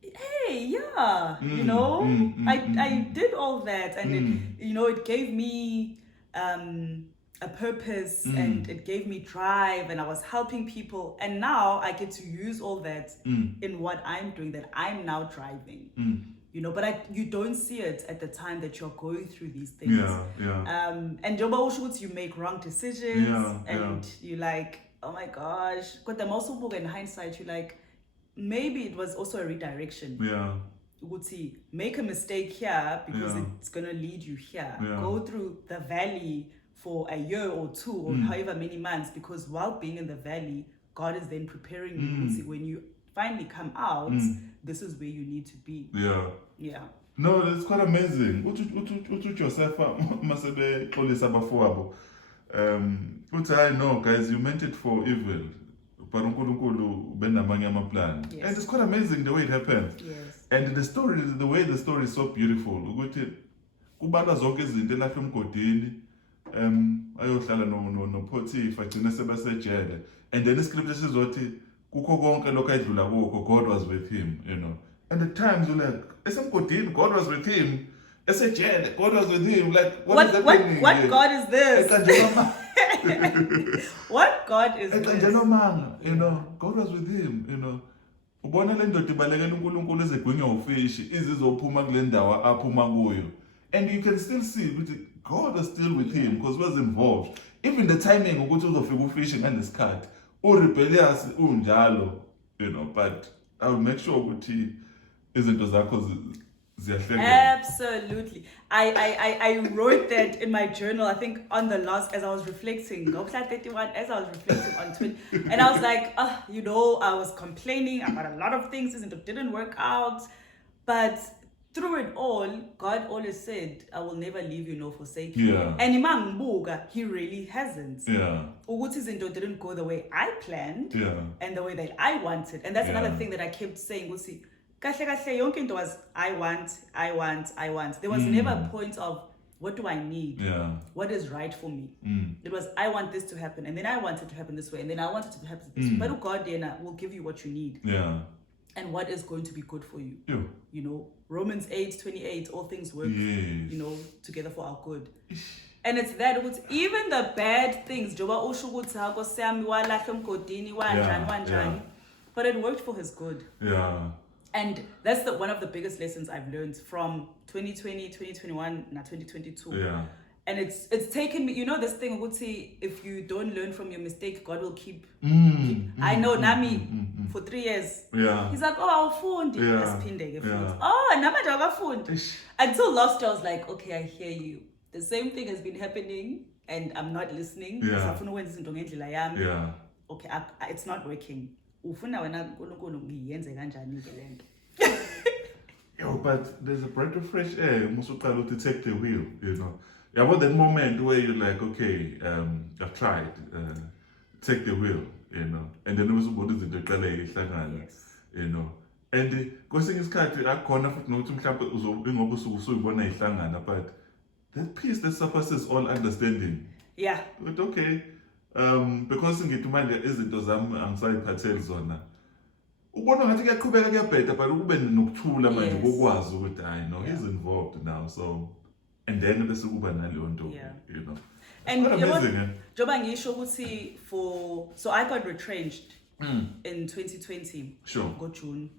hey, yeah, you know, I did all that, and it gave me a purpose, and it gave me drive, and I was helping people, and now I get to use all that in what I'm doing, that I'm now driving. You know, but you don't see it at the time that you're going through these things. Yeah. And Joba you make wrong decisions, and you're like, oh my gosh. But the most in hindsight, you're like, maybe it was also a redirection. Yeah. Uguti, make a mistake here because it's gonna lead you here. Go through the valley for a year or two or however many months, because while being in the valley, God is then preparing you. When you finally come out, this is where you need to be. Yeah. No, it's quite amazing. Uthi yourself masebe xolisa bafowabo. Uthi I know guys, you meant it for evil. But uNkulunkulu benamanye amaplan. And it's quite amazing the way it happened. Yes. And the way the story is so beautiful. Ukuthi kubalwa zonke izinto elapha emgodini. Ayohlala no Potiphar agcina sebasejele. And then the scripture says ukuthi kukho konke lokho ayidlula kokho, God was with him, you know. And at times you're like, esemgodini, God was with him. Esejele, God was with him. Like, what is happening? What God is this? What God is this? You know, God was with him, you know. Ubona le ndoda ibalekela uNkulunkulu ezegwinya ufishi izizophuma kule ndawo aphuma kuyo. And you can still see ukuthi God was still with him because he was involved. Even the timing ukuthi uzofika ufishi ngesikhathi rebellious unjalo, you know, but I will make sure ukuthi izinto zakho absolutely. I wrote that in my journal, I think on the last, as I was reflecting, as I was reflecting on Twitter, and I was like, you know, I was complaining about a lot of things, it didn't work out, but through it all, God always said, I will never leave you nor forsake you. And he really hasn't. Uguti didn't go the way I planned and the way that I wanted. And that's another thing that I kept saying. Yonke into was I want. There was never a point of what do I need? What is right for me? It was I want this to happen, and then I want it to happen this way, and then I want it to happen this way. But God will give you what you need. And what is going to be good for you. You know, Romans 8:28, all things work, you know, together for our good. And it's that even the bad things, but it worked for his good. And that's one of the biggest lessons I've learned from 2020, 2021, now 2022. And it's taken me, you know, this thing, if you don't learn from your mistake, God will keep. I know Nami for 3 years. He's like, oh, awufundi. Until last year I was like, okay, I hear you. The same thing has been happening and I'm not listening. Okay, it's not working. But there's a breath of fresh air to take the wheel, you know. About that moment where you're like, okay, I've tried, take the wheel, you know. And then also what is it, you know. And kwesinye isikhathi akukhona futhi nokuthi mhlawumbe ingoba usuke usuyibona ihlangana, but that peace that surpasses all understanding. Yeah. But okay. Because ngithi manje izinto zami angisayiphatheli zona. Ubona ngathi kuyaqhubeka kuyabheda but kube nokuthula manje kokwazi ukuthi hayi no he's involved now so and then bese kuba naleyo nto you know. And amazing. Joba ngisho ukuthi so I got retrenched in 2020. Sure. Go June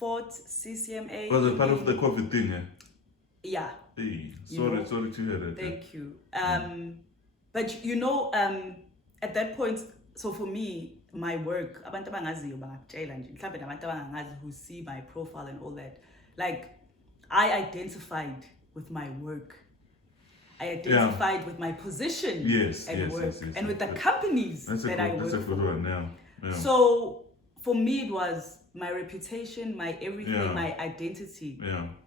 4th CCMA. Was it part of the COVID thing? Yeah. Hey, sorry to hear that. Thank you. But you know, at that point, so for me, my work, abantu abangaziyo bangakutshela nje, mhlawumbe nabantu abangazi who see my profile and all that, like I identified with my work. I identified with my position at work and with the companies that I work for. Yeah. So for me, it was my reputation, my everything, my identity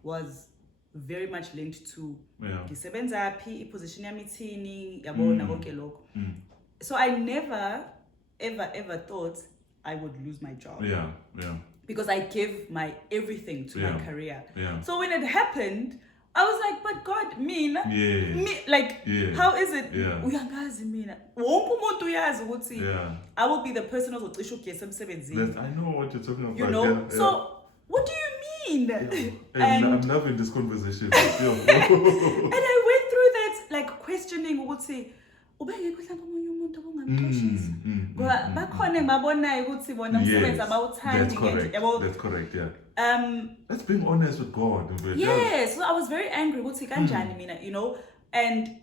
was very much linked to ngisebenza phi, iposition yami ithini, yabona konke lokho. So I never ever thought I would lose my job. Yeah. Because I gave my everything to my career. So when it happened, I was like, but God, me, like, how is it? Uyangazi mina. Wonke umuntu uyazi ukuthi I will be the person ozocisha ugesi emsebenzini. I know what you're talking about. You know? So what do you mean? And I'm loving this conversation. And I went through that, like, questioning ukuthi ubengekho mhlawumbe omunye umuntu obungamqeshisa. Ngoba bakhona engibabonayo ukuthi bona umsebenzi abawuthandi ngendlela. That's correct, Let's being honest with God. Yes, so I was very angry ukuthi kanjani mina, you know, and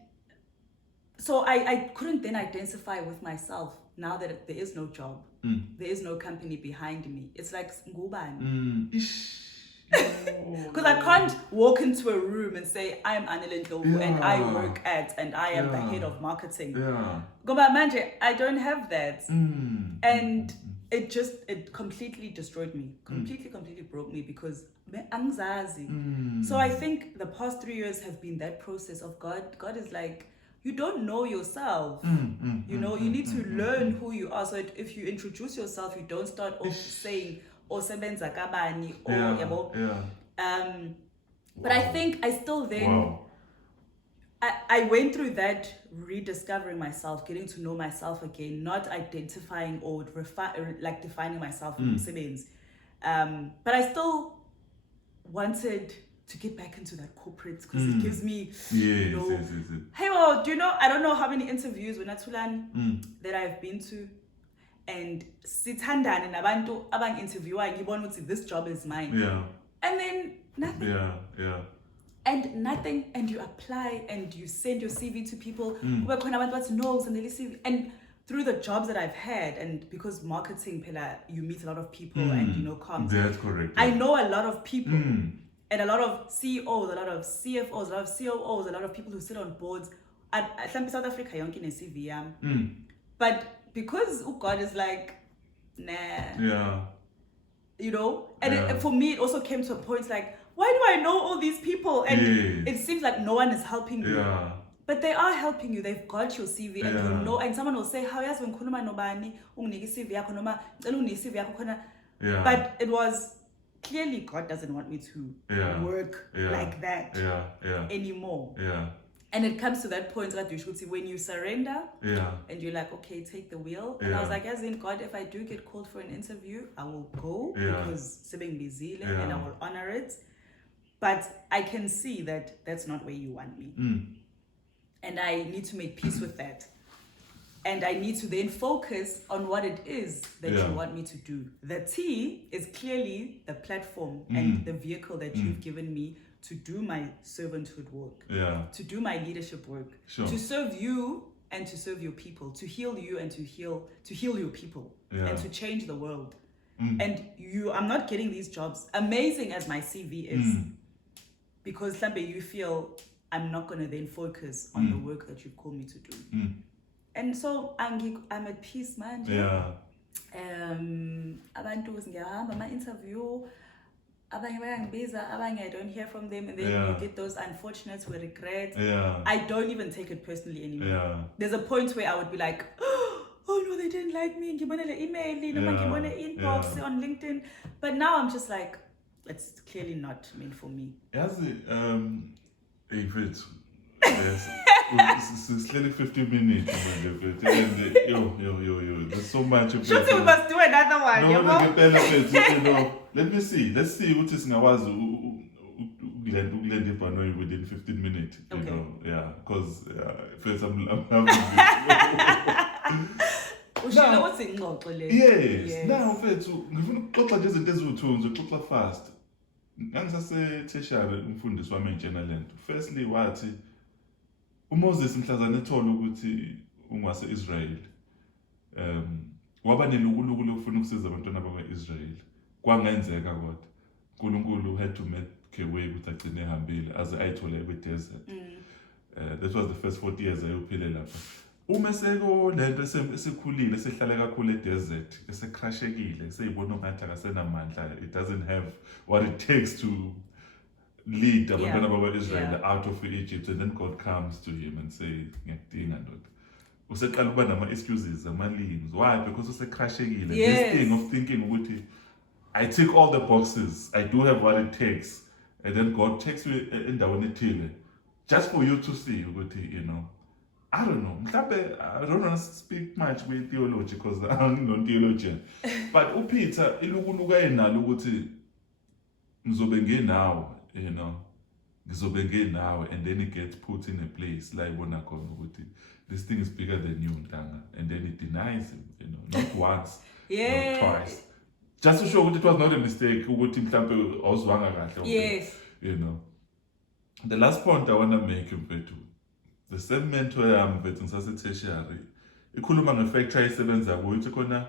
so I couldn't then identify with myself now that there is no job. There is no company behind me. It's like ngubani. Because I can't walk into a room and say I'm Anele Ndlovu and I work at and I am the head of marketing. Goba manje, I don't have that. And it completely destroyed me. Completely broke me because anxiety. So I think the past 3 years have been that process of God is like, you don't know yourself. You know, you need to learn who you are. So if you introduce yourself, you don't start off saying sebenza kabani or yabo. But I think I still then I went through that rediscovering myself, getting to know myself again, not identifying or like defining myself from Simmons. But I still wanted to get back into that corporate because it gives me, you know, hey, well, do you know, I don't know how many interviews with Natulani that I've been to. And sithandane nabantu abang interviewer ngibona ukuthi this job is mine. And then nothing. And nothing, and you apply and you send your CV to people. No, send the CV. And through the jobs that I've had, and because marketing pillar, you meet a lot of people and you know comms. That's correct. I know a lot of people and a lot of CEOs, a lot of CFOs, a lot of COOs, a lot of people who sit on boards. At South Africa, yonke ne CV. But because God is like, nah. You know? And for me, it also came to a point like, why do I know all these people? And it seems like no one is helping you. But they are helping you. They've got your CV and you know, and someone will say, how yazi ngikhuluma nobani unginike CV yakho noma ngicela unginike CV yakho khona. But it was clearly God doesn't want me to work like that anymore. And it comes to that point that you should see when you surrender and you're like, okay, take the wheel. And I was like, as in God, if I do get called for an interview, I will go because Sibing busy and I will honor it. But I can see that that's not where you want me. And I need to make peace with that. And I need to then focus on what it is that you want me to do. The T is clearly the platform and the vehicle that you've given me to do my servanthood work, to do my leadership work, to serve you and to serve your people, to heal you and to heal your people, and to change the world. And I'm not getting these jobs, amazing as my CV is, because Lambe, you feel I'm not going to then focus on the work that you've called me to do. And so I'm at peace, man. Abantu ngiyahamba my interview. I don't hear from them, and then you get those unfortunates with regret. I don't even take it personally anymore. There's a point where I would be like, oh no, they didn't like me. Ngibona le email, ngibona inbox on LinkedIn. But now I'm just like, it's clearly not meant for me. Yes. Sihleli 50 minutes manje mfethu and yo there's so much Should we must do another one, no ngempela mfethu let's see ukuthi singakwazi ukulenda ibhanoyi within 15 minutes you Okay. know because first I'm having Ushilo what's ingxoxo le? yes now mfethu ngifuna ukuxoxa nje izinto eziwuthunzi ukuxoxa fast ngangisase-tertiary umfundisi wami entshena lento firstly wathi uMoses mhlazane ethola ukuthi ungwase-Israel waba nelukuluku lokufuna ukusiza abantwana bakwa-Israel kwangenzeka kodwa uNkulunkulu had to make a way ukuthi agcine ehambile aze ayithole kwi-desert that was the first 40 years ayophile lapha uma seko lento esikhulile esihlale kakhulu e-desert esekrashekile seyibona ngathi akasenamandla it doesn't have what it takes to lead abantwana bakwa-Israel out of Egypt and then God comes to him and say ngiyakudinga ndoda useqala ukuba nama-excuses ama-leans why because usekrashekile this thing of thinking ukuthi I tick all the boxes I do have what it takes and then God takes you endaweni ethile just for you to see ukuthi you know I don't know mhlambe I don't want to speak much with theology because I'm not theologian but uPeter ilukuluka enalo ukuthi ngizobe ngenawe you know ngizobe ngenawe and then it gets put in a place la ibona khona ukuthi this thing is bigger than you ntanga and then it denies him you know not once not twice just to show ukuthi it was not a mistake ukuthi mhlambe awuzwanga kahle Yes. you know the last point I want to make mfethu the same mentor yami mfethu ngisase-tertiary ikhuluma ngefactory ayisebenza kuyo uthi khona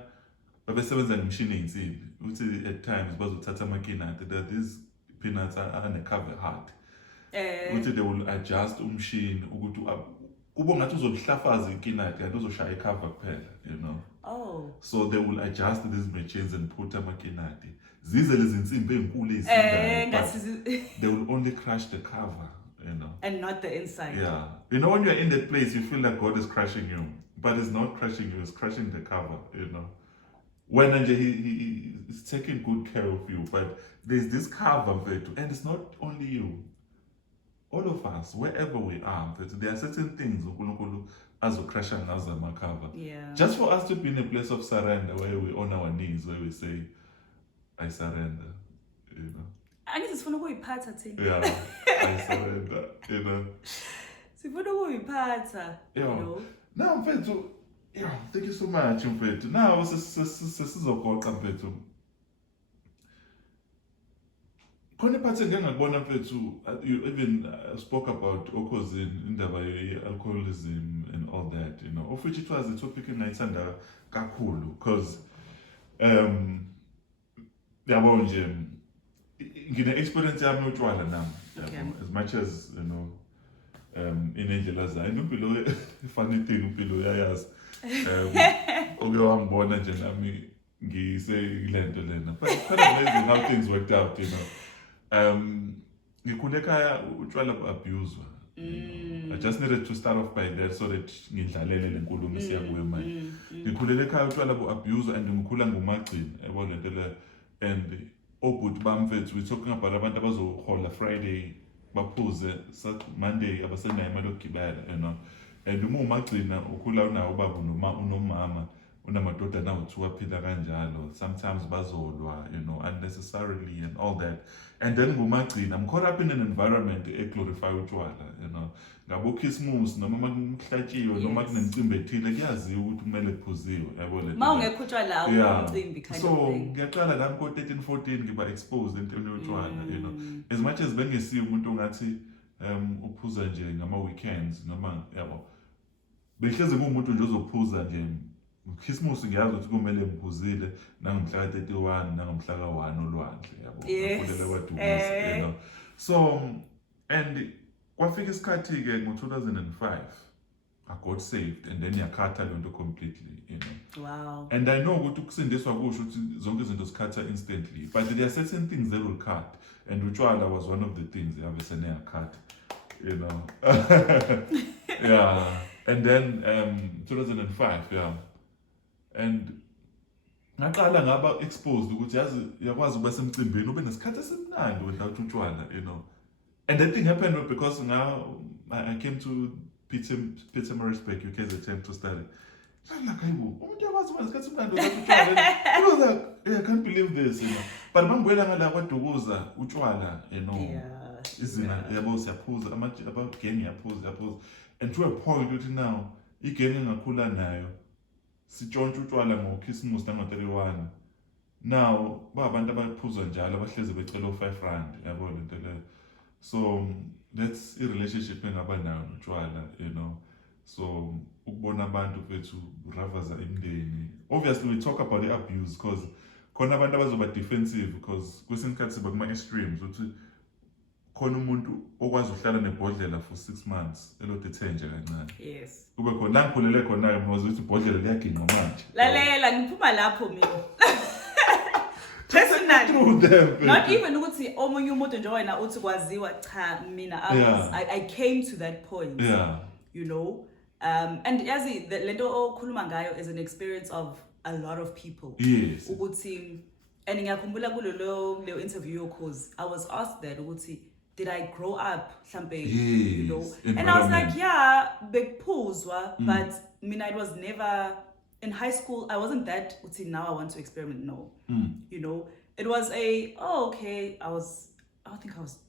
babesebenza ngemishini ey'nsimbi uthi at times bazothatha amakinati that these peanuts are ne-cover hard uthi they will adjust umshini ukuthi kube ngathi uzolihlafaza ikinati kanti uzoshaya icover kuphela you know so they will adjust these machines and put amakinati zize lezi nsimbi ey'nkulu ey'sindayo they will only crush the cover you know and not the inside. You know when you're in that place you feel like God is crushing you but it's not crushing you, it's crushing the cover you know when he is taking good care of you but there's this cover and it's not only you all of us wherever we are there are certain things uNkulunkulu azocrusha ngazo ama-cover just for us to be in a place of surrender where we on our knees where we say I surrender you know angithi sifuna ukuyiphatha thina I surrender you know sifuna ukuyiphatha you know now mfethu thank you so much mfethu now sesizogoqa mfethu khona iphathi engangakubona mfethu you even spoke about okhosini indaba ye-alcoholism and all that you know of which it was a topic engayithanda kakhulu because yabo nje ngine-experience yami yotshwala nami as much as you know inendlela zayo impilo funny thing impilo uyayazi oke wangibona nje nami ngiseyilento lena but it's kind of amazing how things worked out you know ngikhule ekhaya utshwala bu-abuswa I just needed to start off by that so that ngidlalele le nkulumo isiya kuwe manje ngikhulele ekhaya utshwala bu-abuswa and ngikhula ngumagcini yabo lento le and obhuti bami mfethu we're talking about abantu abazohola Friday baphuze Monday abasenayo imali yokugibela you know and uma umagcina ukhula unawo ubaba unomama unamadodana awu-2 aphila kanjalo sometimes bazolwa you know unnecessarily and all that and then ngumagcina I'm caught up in an environment eglorify utshwala you know ngabe ukhisimusi noma makuhlatshiwe noma kunemicimbi ethile kuyaziwa ukuthi kumele kuphuziwe yabo le ma ungekho utshwala awumcimbi kind so of thing ngiyaqala nami ko-13 14 ngiba exposed entweni yotshwala you know as much as bengesiye umuntu ongathi uphuza nje ngama-weekends noma yabo behlezi ngumuntu nje ozophuza nje ukhisimusi ngiyazi ukuthi kumele ngiphuzile nangomhla ka-31 nangomhla ka-1 olwandle yabo ngakhulela kwaDumasi you know so and kwafika isikhathi-ke ngo-2005 I got saved and then yakhatha lento completely you know wow and I know ukuthi ukusindiswa kusho ukuthi zonke izinto zikhatha instantly but there are certain things that will cut and utshwala was one of the things yabe seneyakhatha you know and then 2005 and ngaqala ngaba exposed ukuthi yazi yakwazi ukuba semcimbini ube nesikhathi esimnandi without utshwala you know and that thing happened because now I came to Pietermaritzburg, UK's attempt to study. I'm like, I was like, I can't believe this, you know. But utshwala, you know. About gang, and to a point, you now, you getting a cooler now. Sitshontsha utshwala ngoKhisimusi nangama-31. Now abantu abaphuza njalo abahlezi becela u5 yabo lento le. So that's a relationship engaba nayo notshwala, you know. So ukubona abantu bethu ravaza imndeni. Obviously we talk about the abuse because khona abantu abazoba defensive because kwesinye isikhathi siba kuma extremes uthi khona umuntu okwazi uhlala nebhodlela for 6 months elode nje kancane. Yes. Kube khona la ngikhulele khona mina ukuthi ibhodlela liyaginqa manje. Lalela ngiphuma lapho mina. Personally, not even ukuthi omunye umuntu nje wena uthi kwaziwa cha mina I came to that point. Yeah. You know, and yazi the lento okhuluma ngayo is an experience of a lot of people. Yes. Ukuthi and ngiyakhumbula kulelo interview cause I was asked that ukuthi did I grow up mhlambe, you know, and I was like yeah bekphuzwa but mina it was never in high school. I wasn't that uthi now I want to experiment. No. You know, it was I think I was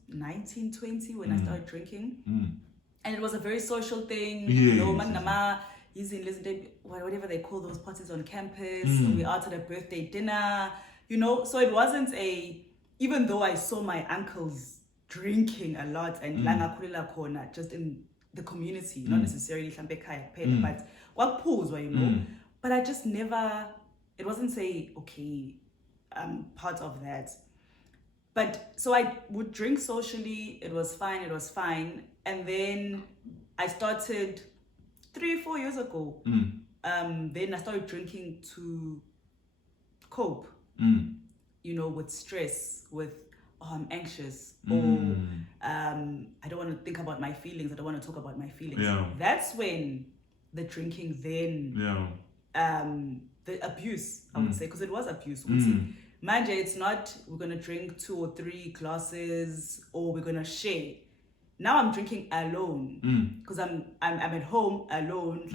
19, 20 when I started drinking. And it was a very social thing. You know, whatever they call those parties on campus. We out at a birthday dinner. You know, so it wasn't even though I saw my uncles drinking a lot and just in the community, not necessarily but kwakuphuzwa, you know. But I just never, it wasn't okay, I'm part of that. But so I would drink socially, it was fine. And then I started 3-4 years ago. Then I started drinking to cope, you know, with stress, with, I'm anxious, or I don't want to think about my feelings, I don't want to talk about my feelings. Yeah. That's when the drinking then, the abuse, I would say, because it was abuse. Manje, it's not we're going to drink 2 or 3 glasses or we're going to share. Now I'm drinking alone because I'm at home alone,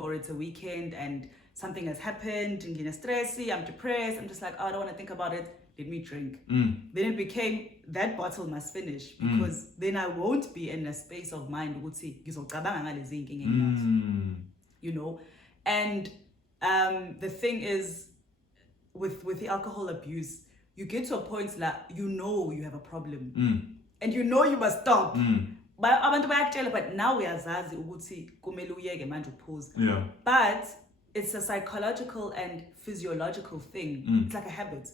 or it's a weekend and something has happened, and stressy, I'm depressed, I'm just like, oh, I don't want to think about it, let me drink. Then it became that bottle must finish because then I won't be in a space of mind, you know. And the thing is, with the alcohol abuse, you get to a point that you know you have a problem and you know you must stop. But now we azazi ukuthi kumele uyeke manje uphuza. But it's a psychological and physiological thing. It's like a habit.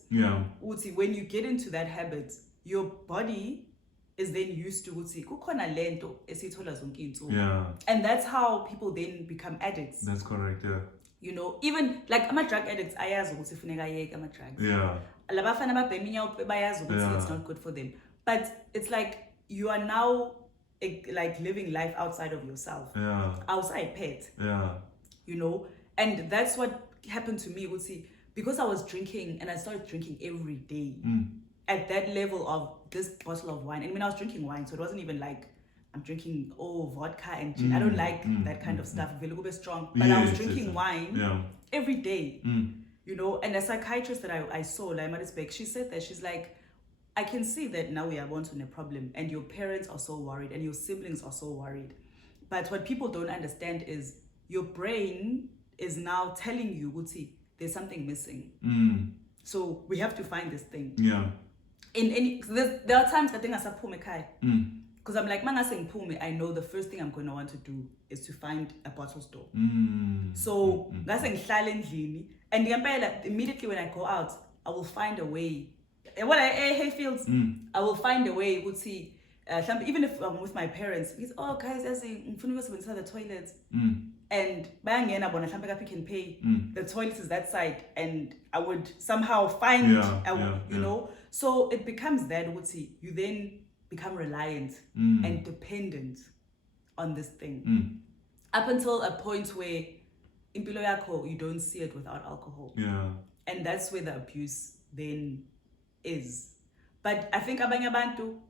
When you get into that habit, your body is then used to kukhona lento esithola zonke insuku. And that's how people then become addicts. That's correct, yeah. You know, even like I'm a drug addict, ayazi ukuthi funeka yeke ama drugs. Labafana babheminya bayazi ukuthi it's not good for them. But it's like you are now like living life outside of yourself. Outside pet. You know, and that's what happened to me. Because I was drinking and I started drinking every day at that level of this bottle of wine. And when I was drinking wine, so it wasn't even like I'm drinking vodka and gin. I don't like that kind of stuff. It's a little bit strong. But I was drinking wine every day. You know, and a psychiatrist that I saw, like Marisbeck, she said that she's like, I can see that now we are wanting a problem and your parents are so worried and your siblings are so worried. But what people don't understand is your brain is now telling you, Guti, there's something missing. So we have to find this thing. There are times I think as a pume because I'm like, I know the first thing I'm going to want to do is to find a bottle store. So and immediately when I go out, I will find a way. What I feels, I will find a way. Would see, even if I'm with my parents, because guys, I'm inside the toilet, and you can pay. The toilet is that side, and I would somehow find, you know. So it becomes that. Would see, you then become reliant and dependent on this thing, up until a point where in impilo yakho you don't see it without alcohol. And that's where the abuse then is. But I think abanye abantu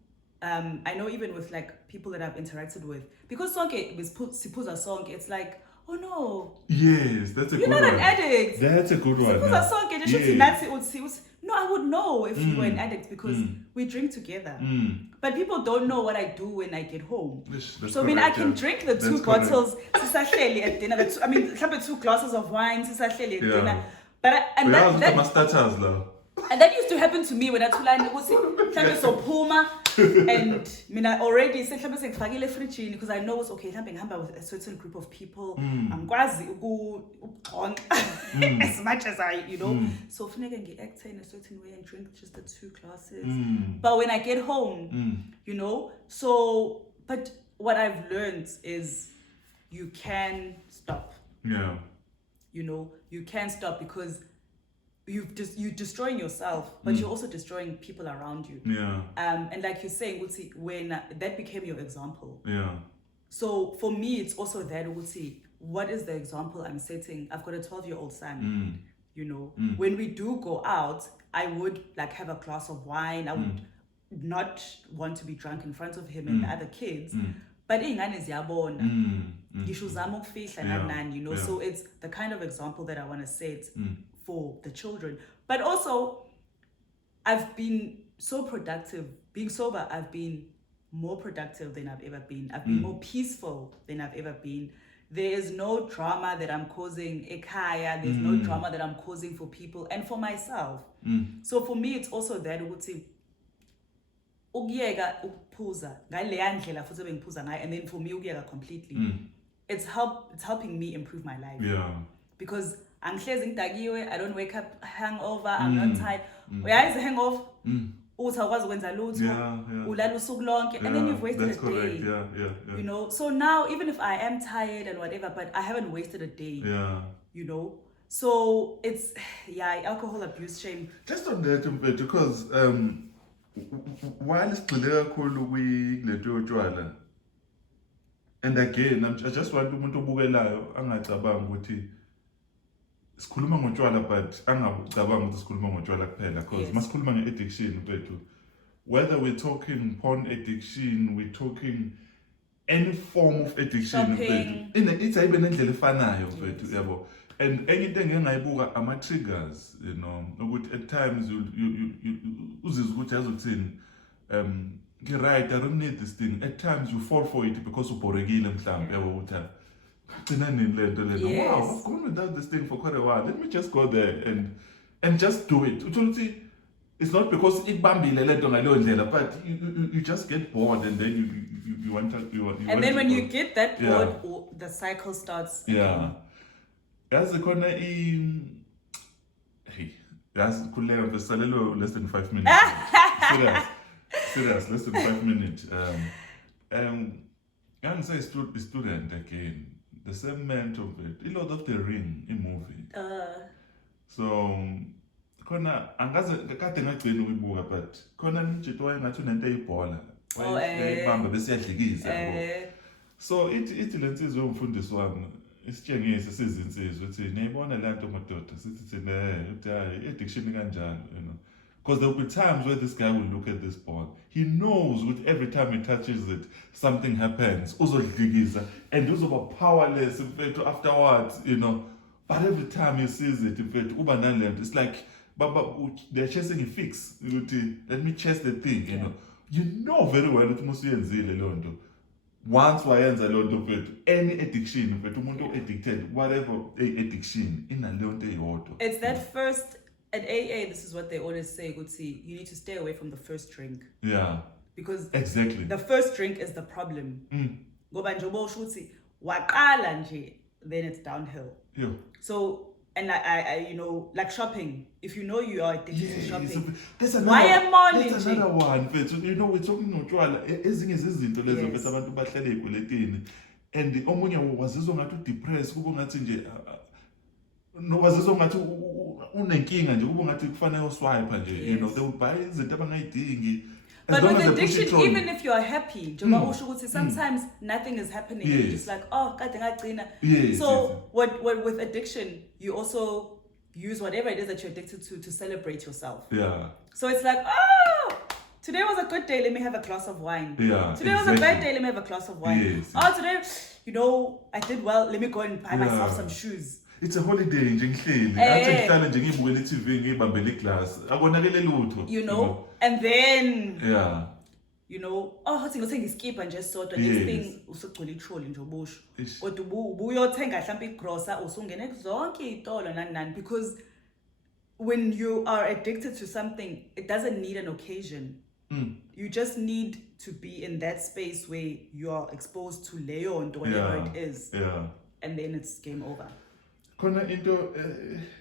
I know even with like people that I've interacted with, because sonke sipuza sonke, it's like, oh no. Yes, that's a You're good one. You're not an addict. That's a good one. Sipuza sonke, no, I would know if you were an addict because we drink together. But people don't know what I do when I get home. That's so I mean, I correct, can drink the 2 bottles sisahleli at dinner. I mean, 2 glasses of wine sisahleli at dinner. But and that used to happen to me when I tulani ukuthi mhlambe sophuma and mina already mhlambe sengifakile efridgini because I know it's okay mhlambe ngihamba with a certain group of people angikwazi ukuxonqa as much as I so funeke ngi-act in a certain way and drink just the 2 glasses but when I get home so but what I've learned is you can stop you can stop because you're destroying yourself, but you're also destroying people around you. And like you're saying, Uti, when that became your example. So for me, it's also that, Uti, what is the example I'm setting? I've got a 12-year-old son. When we do go out, I would like have a glass of wine. I would not want to be drunk in front of him and the other kids. But ingane ziyabona. Ngisho uzama ukufihla nani, so it's the kind of example that I want to set for the children. But also, I've been so productive. Being sober, I've been more productive than I've ever been. I've been more peaceful than I've ever been. There is no drama that I'm causing ekhaya. There's no drama that I'm causing for people and for myself. So for me, it's also that ukuthi ukuyeka ukuphuza ngaleya ndlela futhi bengiphuza ngayo, and then for me ukuyeka completely. It's helping me improve my life. Because angihlezi ngidakiwe, I don't wake up hangover, I'm not tired. Uyazi hangover? Uthi awukwazi ukwenza lutho, ulala usuku lonke, and then you've wasted a day. So now even if I am tired and whatever, but I haven't wasted a day. So it's alcohol abuse, shame. Just on that because while sigxile kakhulu kwilento yotshwala, and again I just want umuntu obukelayo angacabanga ukuthi sikhuluma ngotshwala but angacabanga ukuthi sikhuluma ngotshwala kuphela because masikhuluma nge-addiction bethu, whether we're talking porn addiction, we're talking any form of addiction bethu, ithi ayibe nendlela efanayo bethu yabo. And enye into engiyengayibuka ama-triggers, ukuthi at times you uzizwe ukuthi yazokuthini right, I don't need this thing. At times you fall for it because ubhorekile mhlawumbe yabo ukuthi wow, I've gone without this thing for quite a while. Let me just go there and just do it. It's not because ibambile lento ngaleyo ndlela, but you just get bored and then you want to. And then when you get that bored, the cycle starts. Yazi khona yazi kuleyo mfesalelo less than 5 minutes. Serious, less than 5 minutes. I'm say student again. The same mental of it. A lot of the Ring in movie. So khona angaze kade ngagcina ukuyibuka, but khona nje wayengathi unento eyibhola. Wayibamba bese yadlikiza. So ithi lensizwe umfundisi wami isitshengise sizinsizwe uthi niyibona le nto madoda sithi thina uthi addiction kanjalo, because there will be times where this guy will look at this ball. He knows with every time he touches it, something happens. Uzodlikiza and uzoba powerless in fact afterwards, But every time he sees it, in fact, uba nalento, it's like they're chasing a fix. Let me chase the thing, You know very well ukuthi musuyenzile leyo nto. Once wayenza leyo nto mfethu, any addiction mfethu, umuntu addicted, whatever addiction, inaleyo nto eyodwa. It's that first. At AA, this is what they always say, Gutsi, you need to stay away from the first drink. Because exactly the first drink is the problem. Ngoba njobo ushuthi waqala nje, then it's downhill. So, and I like shopping. If you know you are addicted to shopping, that's another one. We're talking about ezinye izinto lezo bese abantu bahlele ey'kweletini, and omunye wazizwa ngathi udepressed, kuba ngathi nje wazizwa ngathi unenkinga nje, kuba ngathi kufanele uswipe nje, they would buy izinto abangayidingi. But with addiction, even if you are happy, sometimes nothing is happening. You're just like, oh, kade ngagcina. So what with addiction, you also use whatever it is that you're addicted to celebrate yourself. So it's like, oh, today was a good day, let me have a glass of wine. Yeah, Today was a bad day, let me have a glass of wine. Yes. Oh, today, you know, I did well, let me go and buy myself some shoes. It's a holiday nje ngihleli athi ngihlala nje ngibukela iTV ngibambela iglass akonakele lutho you know and then yeah you know hathi ngothenga iskipper nje sodwa next thing usugcwala itrolley nje ubusho kodwa ubuyothenga mhlawumbe igrocer usungene zonke izitolo nani because when you are addicted to something it doesn't need an occasion. You just need to be in that space where you are exposed to leyo nto whatever it is and then it's game over. Khona into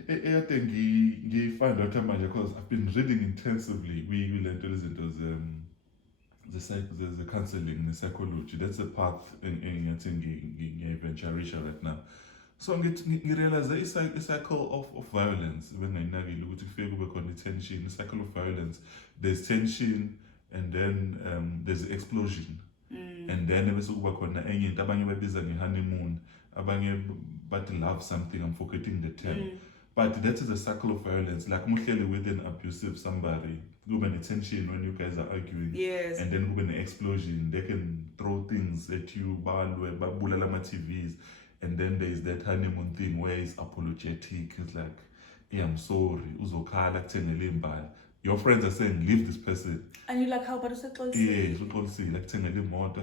eyade ngifind out manje because I've been reading intensively we-lento lezinto the counseling, the psychology. That's a path engathi ngiyaventurisha right now. So ngirealize there is a cycle of violence when ngayinakile ukuthi kufike kube khona tension, a cycle of violence. There's tension and then there's explosion. And then bese kuba khona enye into abanye babiza nge-honeymoon, abanye but love something, I'm forgetting the term. But that is a cycle of violence. Like muhleli with an abusive somebody, kube tension when you guys are arguing. Yes. And then kube an explosion. They can throw things at you, babulala ma TVs. And then there is that honeymoon thing where it's apologetic. It's like, hey, I'm sorry. Uzokhala kuthengele imbali. Your friends are saying, leave this person. And you're like, how about useXolisi? Yeah, useXolisi. Like kuthengele imoto,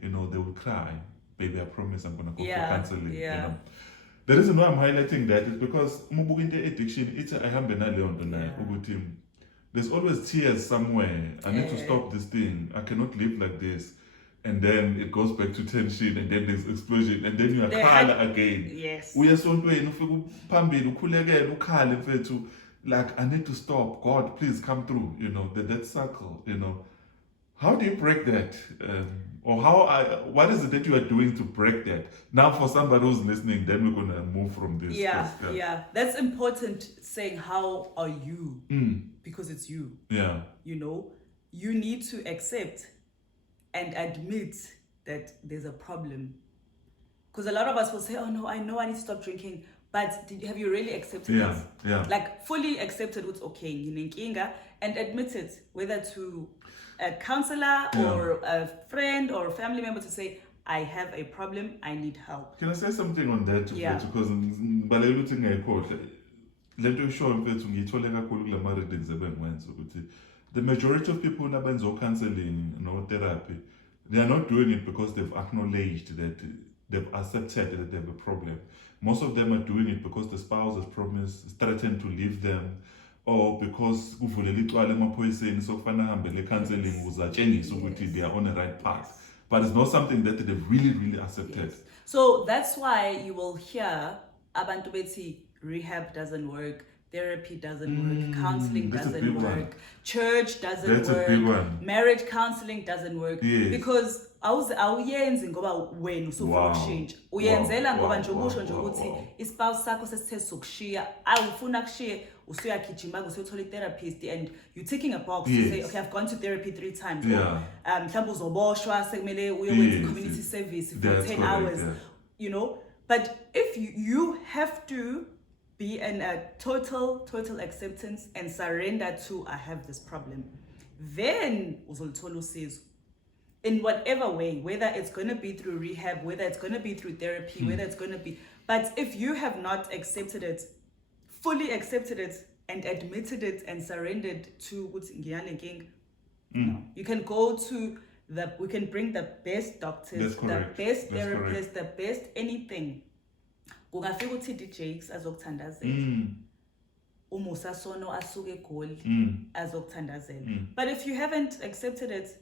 you know, they will cry. Baby, I promise I'm gonna go for counseling. Yeah. You know? The reason why I'm highlighting that is because addiction, it's a there's always tears somewhere. I need to stop this thing. I cannot live like this. And then it goes back to tension, and then there's explosion, and then you are khala again. Yes. Like, I need to stop. God, please come through. You know, that circle, you know. How do you break that? Or what is it that you are doing to break that? Now, for somebody who's listening, then we're going to move from this. Yeah. That's important, saying, how are you? Because it's you. Yeah. You know, you need to accept and admit that there's a problem. Because a lot of us will say, oh no, I know I need to stop drinking. But have you really accepted it? Yeah. Like, fully accepted what's okay, and admit it, whether to a counselor or a friend or a family member, to say, I have a problem, I need help. Can I say something on that? Because the majority of people who are counseling, therapy, they are not doing it because they've acknowledged that they've accepted that they have a problem. Most of them are doing it because the spouse has threatened to leave them, or because counseling they are on the right path. But it's not something that they've really accepted. Yes. So that's why you will hear abantu bethi rehab doesn't work, therapy doesn't work, counseling doesn't work, church doesn't work, marriage counseling doesn't work, because awuyenzi ngoba wena usufuna ukushintsha, uyenzela ngoba nje ubusho nje ukuthi ispouse sakho sesithe sokushiya, awufuna kushiya, usuyagijima usuyothola therapist, and you ticking a box to say, okay, I've gone to therapy 3 times. Mhlawumbe uzoboshwa sekumele uyokwenza community service for 10 hours. You know, but if you have to be in a total acceptance and surrender to, I have this problem, then uzoluthola usizo in whatever way, whether it's going to be through rehab, whether it's going to be through therapy, whether it's going to be, but if you have not accepted it, fully accepted it and admitted it and surrendered to no, you can go to we can bring the best doctors, the best therapists, the best anything. Kungafika uTD Jakes azokuthandazela. Umusa Sono asuke eGoli azokuthandazela. But if you haven't accepted it,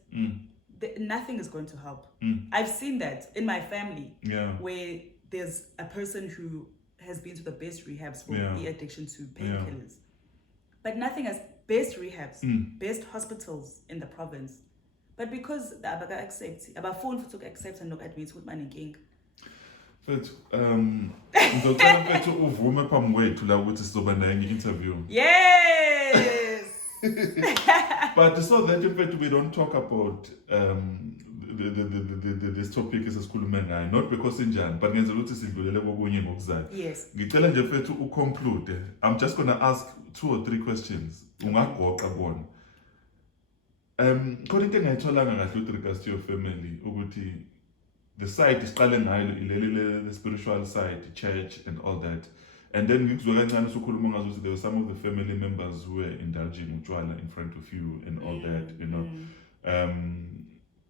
nothing is going to help. I've seen that in my family, where there's a person who has been to the best rehabs for the addiction to painkillers, but nothing has best rehabs, best hospitals in the province. But because the abaga accept, abafuni futhi accept and admit ukuthi banenkinga. But ngizocela mfethu uvume phambi kwethu la ukuthi sizoba naye nge-interview. Yes. But so that mfethu we don't talk about this topic esesikhulume ngayo, not because injani, but ngenzela ukuthi sidlulele kokunye ngokuzayo. Yes. Ngicela nje mfethu uconclude. I'm just going to ask 2 or 3 questions. Ungagoqa bona. khona into engayitholanga kahle with regards to your family ukuthi the side isiqale ngayo ilele the spiritual side, church and all that. And then ngikuzwa kancane usukhuluma ngazo there were some of the family members who were indulging utshwala in front of you and all that, you know.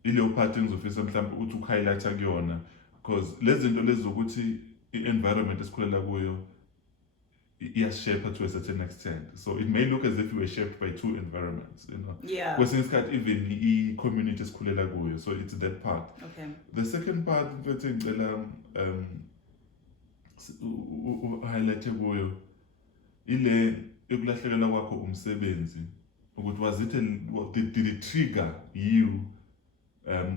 Ileyo part engizofisa mhlawumbe ukuthi uhighlighta kuyona because lezi zinto lezi zokuthi i-environment esikhulela kuyo iyashape to a certain extent. So it may look as if you were shaped by two environments, you know. Yeah. Kwesinye isikhathi even i-community esikhulela kuyo. So it's that part. Okay. The second part mfethu ngicela highlight kuyo ile ekulahlekelwa kwakho umsebenzi ukuthi was it did it trigger you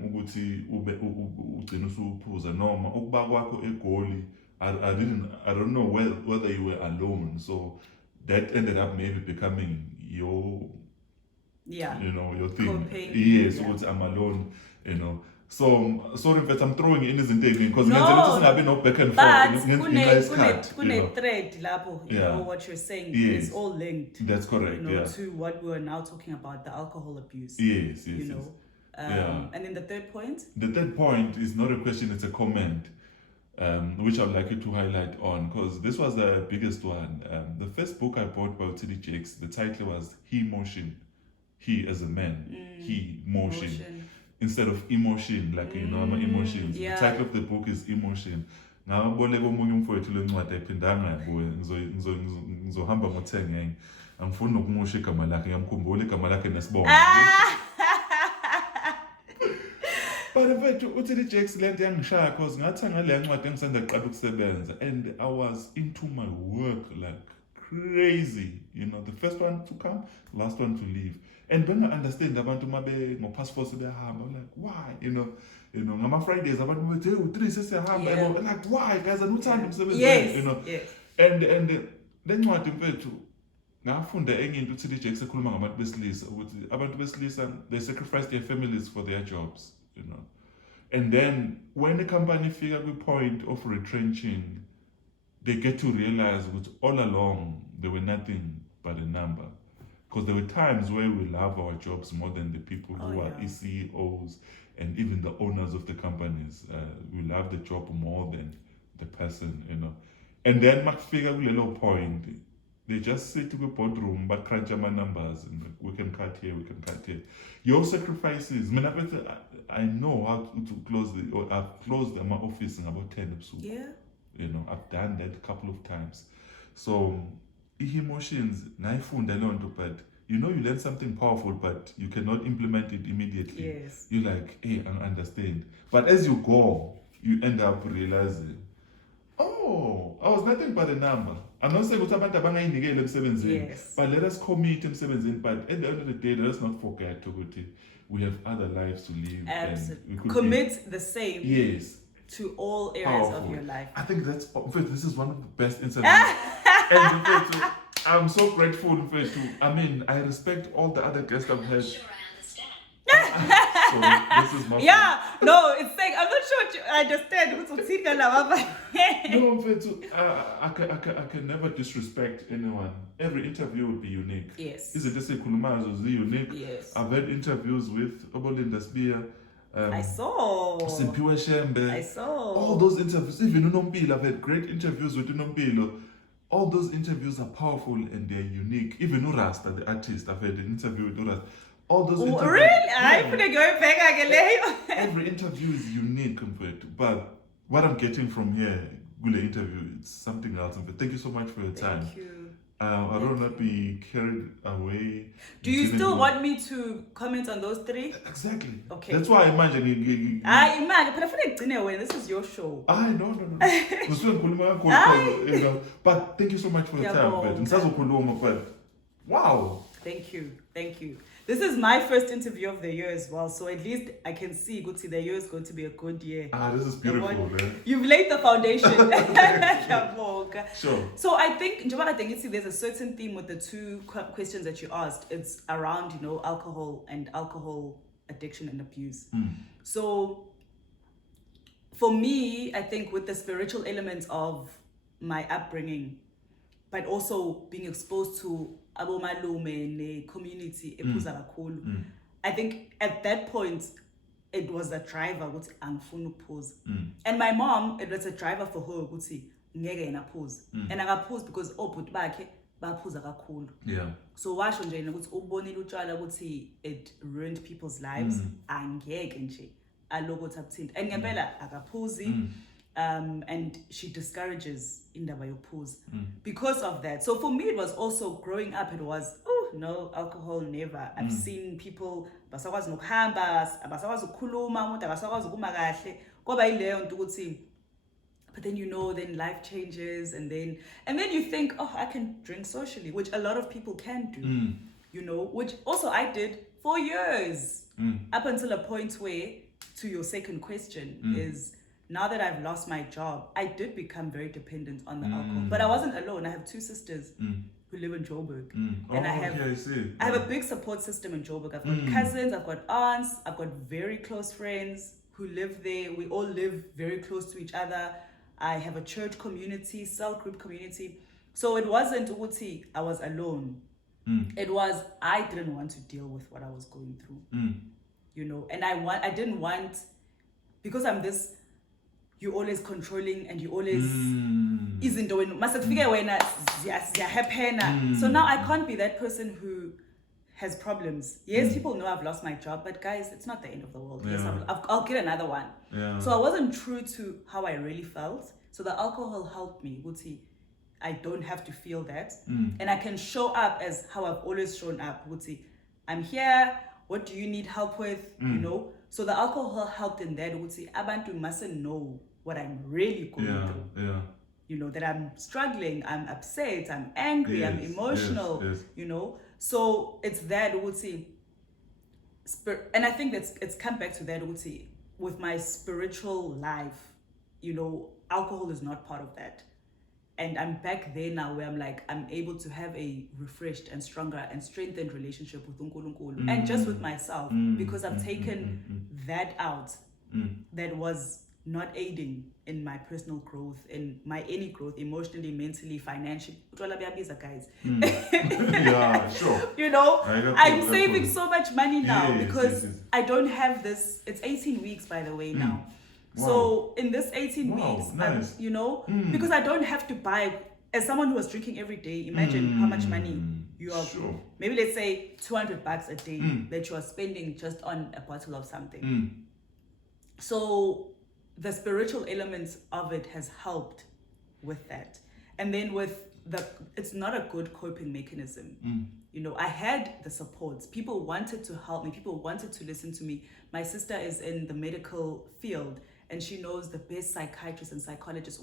ukuthi ugcina usuphuza noma ukuba kwakho egoli. I don't know whether you were alone, so that ended up maybe becoming your you know, your thing. Coping. Yes, Yeah. I'm alone, you know. So sorry if I'm throwing in izinto because No, ngenzela no back and forth. But kune thread lapho, you Yeah. know what you're saying Yes. is all linked. That's correct. You know, Yeah. to what we are now talking about, the alcohol abuse. Yes. You Yes. know. Yeah. And then the third point? The third point is not a question; it's a comment, which I'd like you to highlight on because this was the biggest one. The first book I bought by T.D. Jakes, the title was He Motion. He as a man, he motion. Instead of emotion, like you know, emotions. Yeah. The title of the book is Emotion. Now, boleko munye umfowethu lencwadi ayiphindanga yabuya ngizohamba ngothenga angifuni nokumusha igama lakhe ngiyamkhumbula igama lakhe nesibongo. But mfethu uTD Jakes lento yangishaya because ngathi ngale ncwadi engisanda kuqala ukusebenza and I was into my work like crazy, you know, the first one to come, last one to leave. And when I understand abantu mabe ngopassport sebehamba, I'm like, why? You know, ngama Fridays abantu bathi hey u3 sesihamba, Yeah. like why guys anuthanda umsebenzi, Yes. you know. Yes. And le ncwadi mfethu ngafunda enye into uTD Jakes ekhuluma ngabantu besilisa ukuthi abantu besilisa they sacrifice their families for their jobs, you know. And then when the company figure the point of retrenching, they get to realize that all along they were nothing but a number. Because there were times where we love our jobs more than the people who are CEOs and even the owners of the companies. We love the job more than the person, you know. And then Mac figure a little point, they just sit in the boardroom but crunch my numbers and we can cut here, we can cut here. Your sacrifices, I know how to close I've closed my office in about 10 episodes. Yeah. You know, I've done that a couple of times. So emotions, but you know you learn something powerful, but you cannot implement it immediately. Yes. You're like, hey, I understand. But as you go, you end up realizing, oh, I was nothing but a number. I'm not saying Yes. but let us commit emsebenzini. But at the end of the day, let us not forget to we have other lives to live. Absolutely. And we could Commit the same. Yes. To all areas Powerful. of your life. I think this is one of the best interviews. And I'm so grateful. I mean, I respect all the other guests I've had. Sure, I understand. So this is my No, it's saying I'm not sure what you understand. I can never disrespect anyone. Every interview would be unique. Yes. Is it just a Kulumazo unique? Yes. I've had interviews with Obolinda Spear. I saw. Simpiwe Shembe. I saw. All those interviews, even Unompilo, I've had great interviews with Unompilo. All those interviews are powerful and they're unique. Even Urasta, the artist, I've had an interview with Urasta. All those interviews. Really? Yeah. I put a go back again. Every interview is unique compared to, but what I'm getting from here, Gule interview, it's something else. But thank you so much for your time. Thank you. I will not be carried away. Do you still want me to comment on those three? Exactly. Okay. That's why I imagine. This is your show. No. You know. But thank you so much for your time. But wow. Thank you. This is my first interview of the year as well, so at least I can see the year is going to be a good year. This is beautiful, man. You've laid the foundation. Sure. So I think there's a certain theme with the two questions that you asked. It's around, alcohol and alcohol addiction and abuse. So for me, I think with the spiritual elements of my upbringing, but also being exposed to abomalume ne community ephuza kakhulu, I think at that point, it was a driver ukuthi angifuni ukuphuza. And my mom, it was a driver for her ukuthi ngeke yena aphuze. And akaphuza because obhuti bakhe baphuza kakhulu. Yeah. So washo nje ukuthi ubonile utshwala ukuthi it ruined people's lives. Angeke nje aloko tabuthinta. And ngempela akaphuzi. And she discourages indaba yokuphuza because of that. So for me, it was also growing up. It was no alcohol, never. I've seen people basakwazi nokuhamba, abasakwazi ukukhuluma, umuntu akasakwazi ukuma kahle. Ngoba ileyo nto ukuthi. But then then life changes, and then you think, oh, I can drink socially, which a lot of people can do. Which also I did for years, up until a point where, to your second question, is now that I've lost my job, I did become very dependent on the alcohol. But I wasn't alone. I have two sisters who live in Joburg. And I have a big support system in Joburg. I've got cousins, I've got aunts, I've got very close friends who live there. We all live very close to each other. I have a church community, cell group community. So it wasn't Uti, I was alone. It was, I didn't want to deal with what I was going through. And I didn't want, because I'm this, you're always controlling and you always isn't doing so now I can't be that person who has problems. Yes, people know I've lost my job, but guys, it's not the end of the world. Yes, I'll get another one. So I wasn't true to how I really felt. So the alcohol helped me. I don't have to feel that. And I can show up as how I've always shown up. I'm here. What do you need help with? So the alcohol helped in that. Abantu mustn't know what I'm really going through. That I'm struggling, I'm upset, I'm angry, I'm emotional, So it's that, and I think it's come back to that, with my spiritual life, alcohol is not part of that. And I'm back there now where I'm like, I'm able to have a refreshed and stronger and strengthened relationship with Unkulunkulu and just with myself, because I've taken that out that was not aiding in my personal growth, in my any growth, emotionally, mentally, financially. Guys. Yeah, sure. I'm saving so much money now because I don't have this. It's 18 weeks, by the way, now. Wow. So in this 18 weeks, nice. Because I don't have to buy, as someone who was drinking every day, imagine how much money you are, maybe let's say $200 a day that you are spending just on a bottle of something. So the spiritual elements of it has helped with that. And then with it's not a good coping mechanism. I had the supports. People wanted to help me. People wanted to listen to me. My sister is in the medical field and she knows the best psychiatrists and psychologists.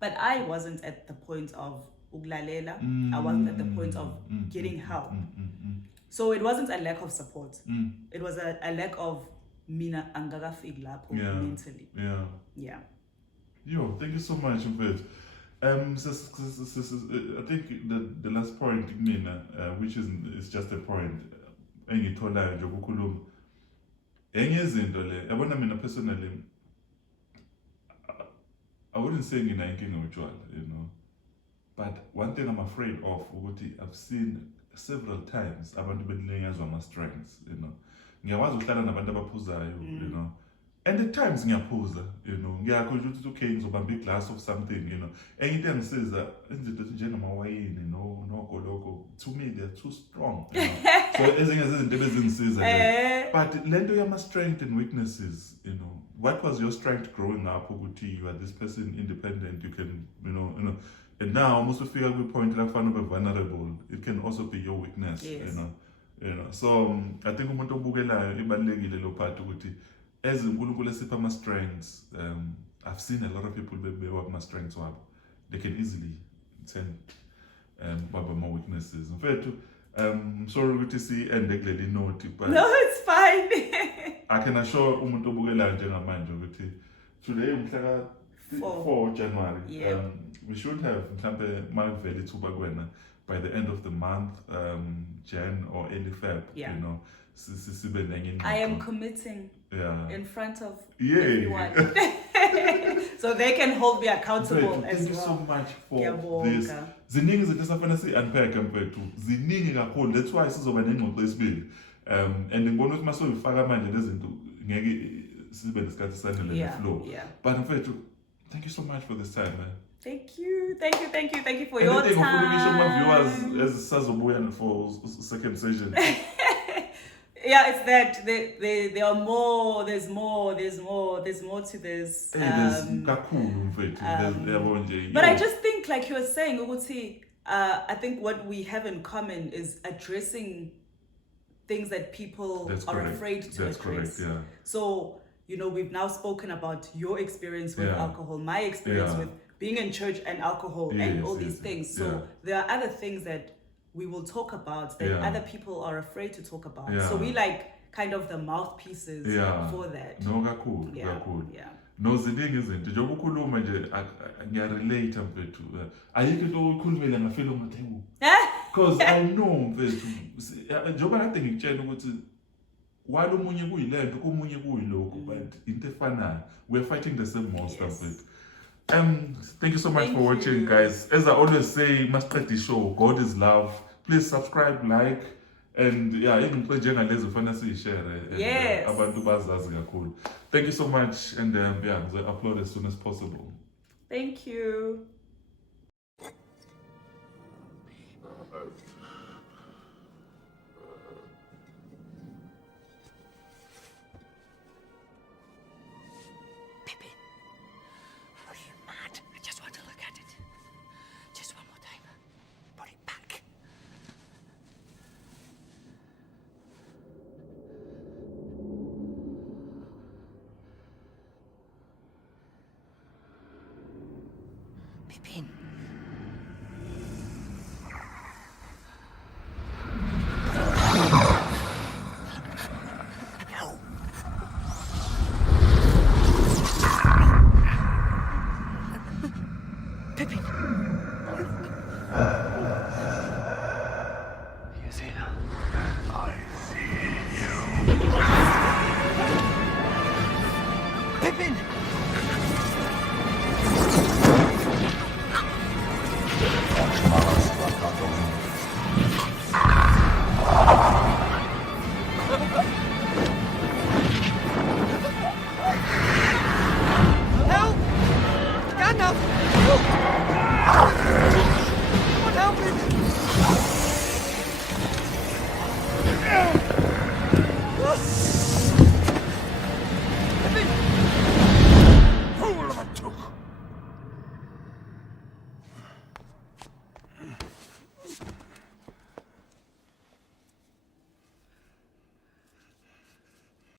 But I wasn't at the point of uglalela. I wasn't at the point of getting help. So it wasn't a lack of support. It was a lack of mina angakafiki lapho mentally. Yeah. Yo, thank you so much, Mfethu. I think the last point, which is just a point, engitholayo nje ukukhuluma. Enye izinto le, yabona mina personally, I wouldn't say nginayinkinga utshwala, but one thing I'm afraid of ukuthi I've seen several times abantu belinyazwa ama-strengths, ngiyakwazi ukuhlala nabantu abaphuzayo, and at times ngiyaphuza, ngiyakho nje ukuthi okay ngizobamba iglass of something, enye into engisiza izinto ezinjengamawayini nogoloko, to me they're too strong, so ezinye zezinto ebezingisiza but lento yama-strength and weaknesses, what was your strength growing up ukuthi you are this person independent, you can and now almost feel we point like fun of vulnerable, it can also be your weakness. So I think umuntu obukelayo ibalekile lo part ukuthi as uNkulunkulu esipha ama-strengths, I've seen a lot of people bewak ama-strengths wabo, they can easily turn baba more weaknesses. Mfethu, sorry ukuthi si-ende kuleli note, but no, it's fine. I can assure umuntu obukelayo njengamanje ukuthi today umhla 4 January, we should have mhlambe malivele ithuba kuwena by the end of the month, Jan or early Feb, I am committing in front of everyone. So they can hold me accountable as well. Thank you so much for this. Ziningi izinto esafana si-unpack mfethu. Ziningi kakhulu. That's why sizoba nengxoxo esibili. And ngibona ukuthi masoyifaka manje lezi zinto ngeke sibe nesikhathi sanele flow. But mfethu, thank you so much for this time, man. Thank you for your time. Viewers as sazobuya for second session. Yeah, it's that there are more. There's more to this. But I just think, like you were saying, Uguti, I think what we have in common is addressing things that people are afraid to address. Correct, yeah. So, we've now spoken about your experience with alcohol, my experience with being in church and alcohol and all these things. So there are other things that we will talk about that other people are afraid to talk about. So we kind of the mouthpieces for that. No, kakhulu. No, ziningi izinto njengoba ukhuluma nje ngiyarelate mfethu. Ayikho into oyikhulumela ngafela ngathi because I know mfethu njengoba kade ngikutshela ukuthi while umunye kuyilento kumunye kuyilokho but into efanayo we are fighting the same monster mfethu. Thank you so much for watching, guys. As I always say, masiqeda show, God is love. Please subscribe, like, and even njengalezi ufana siyishare abantu bazazi kakhulu. Thank you so much, and we'll upload as soon as possible. Thank you. Pin.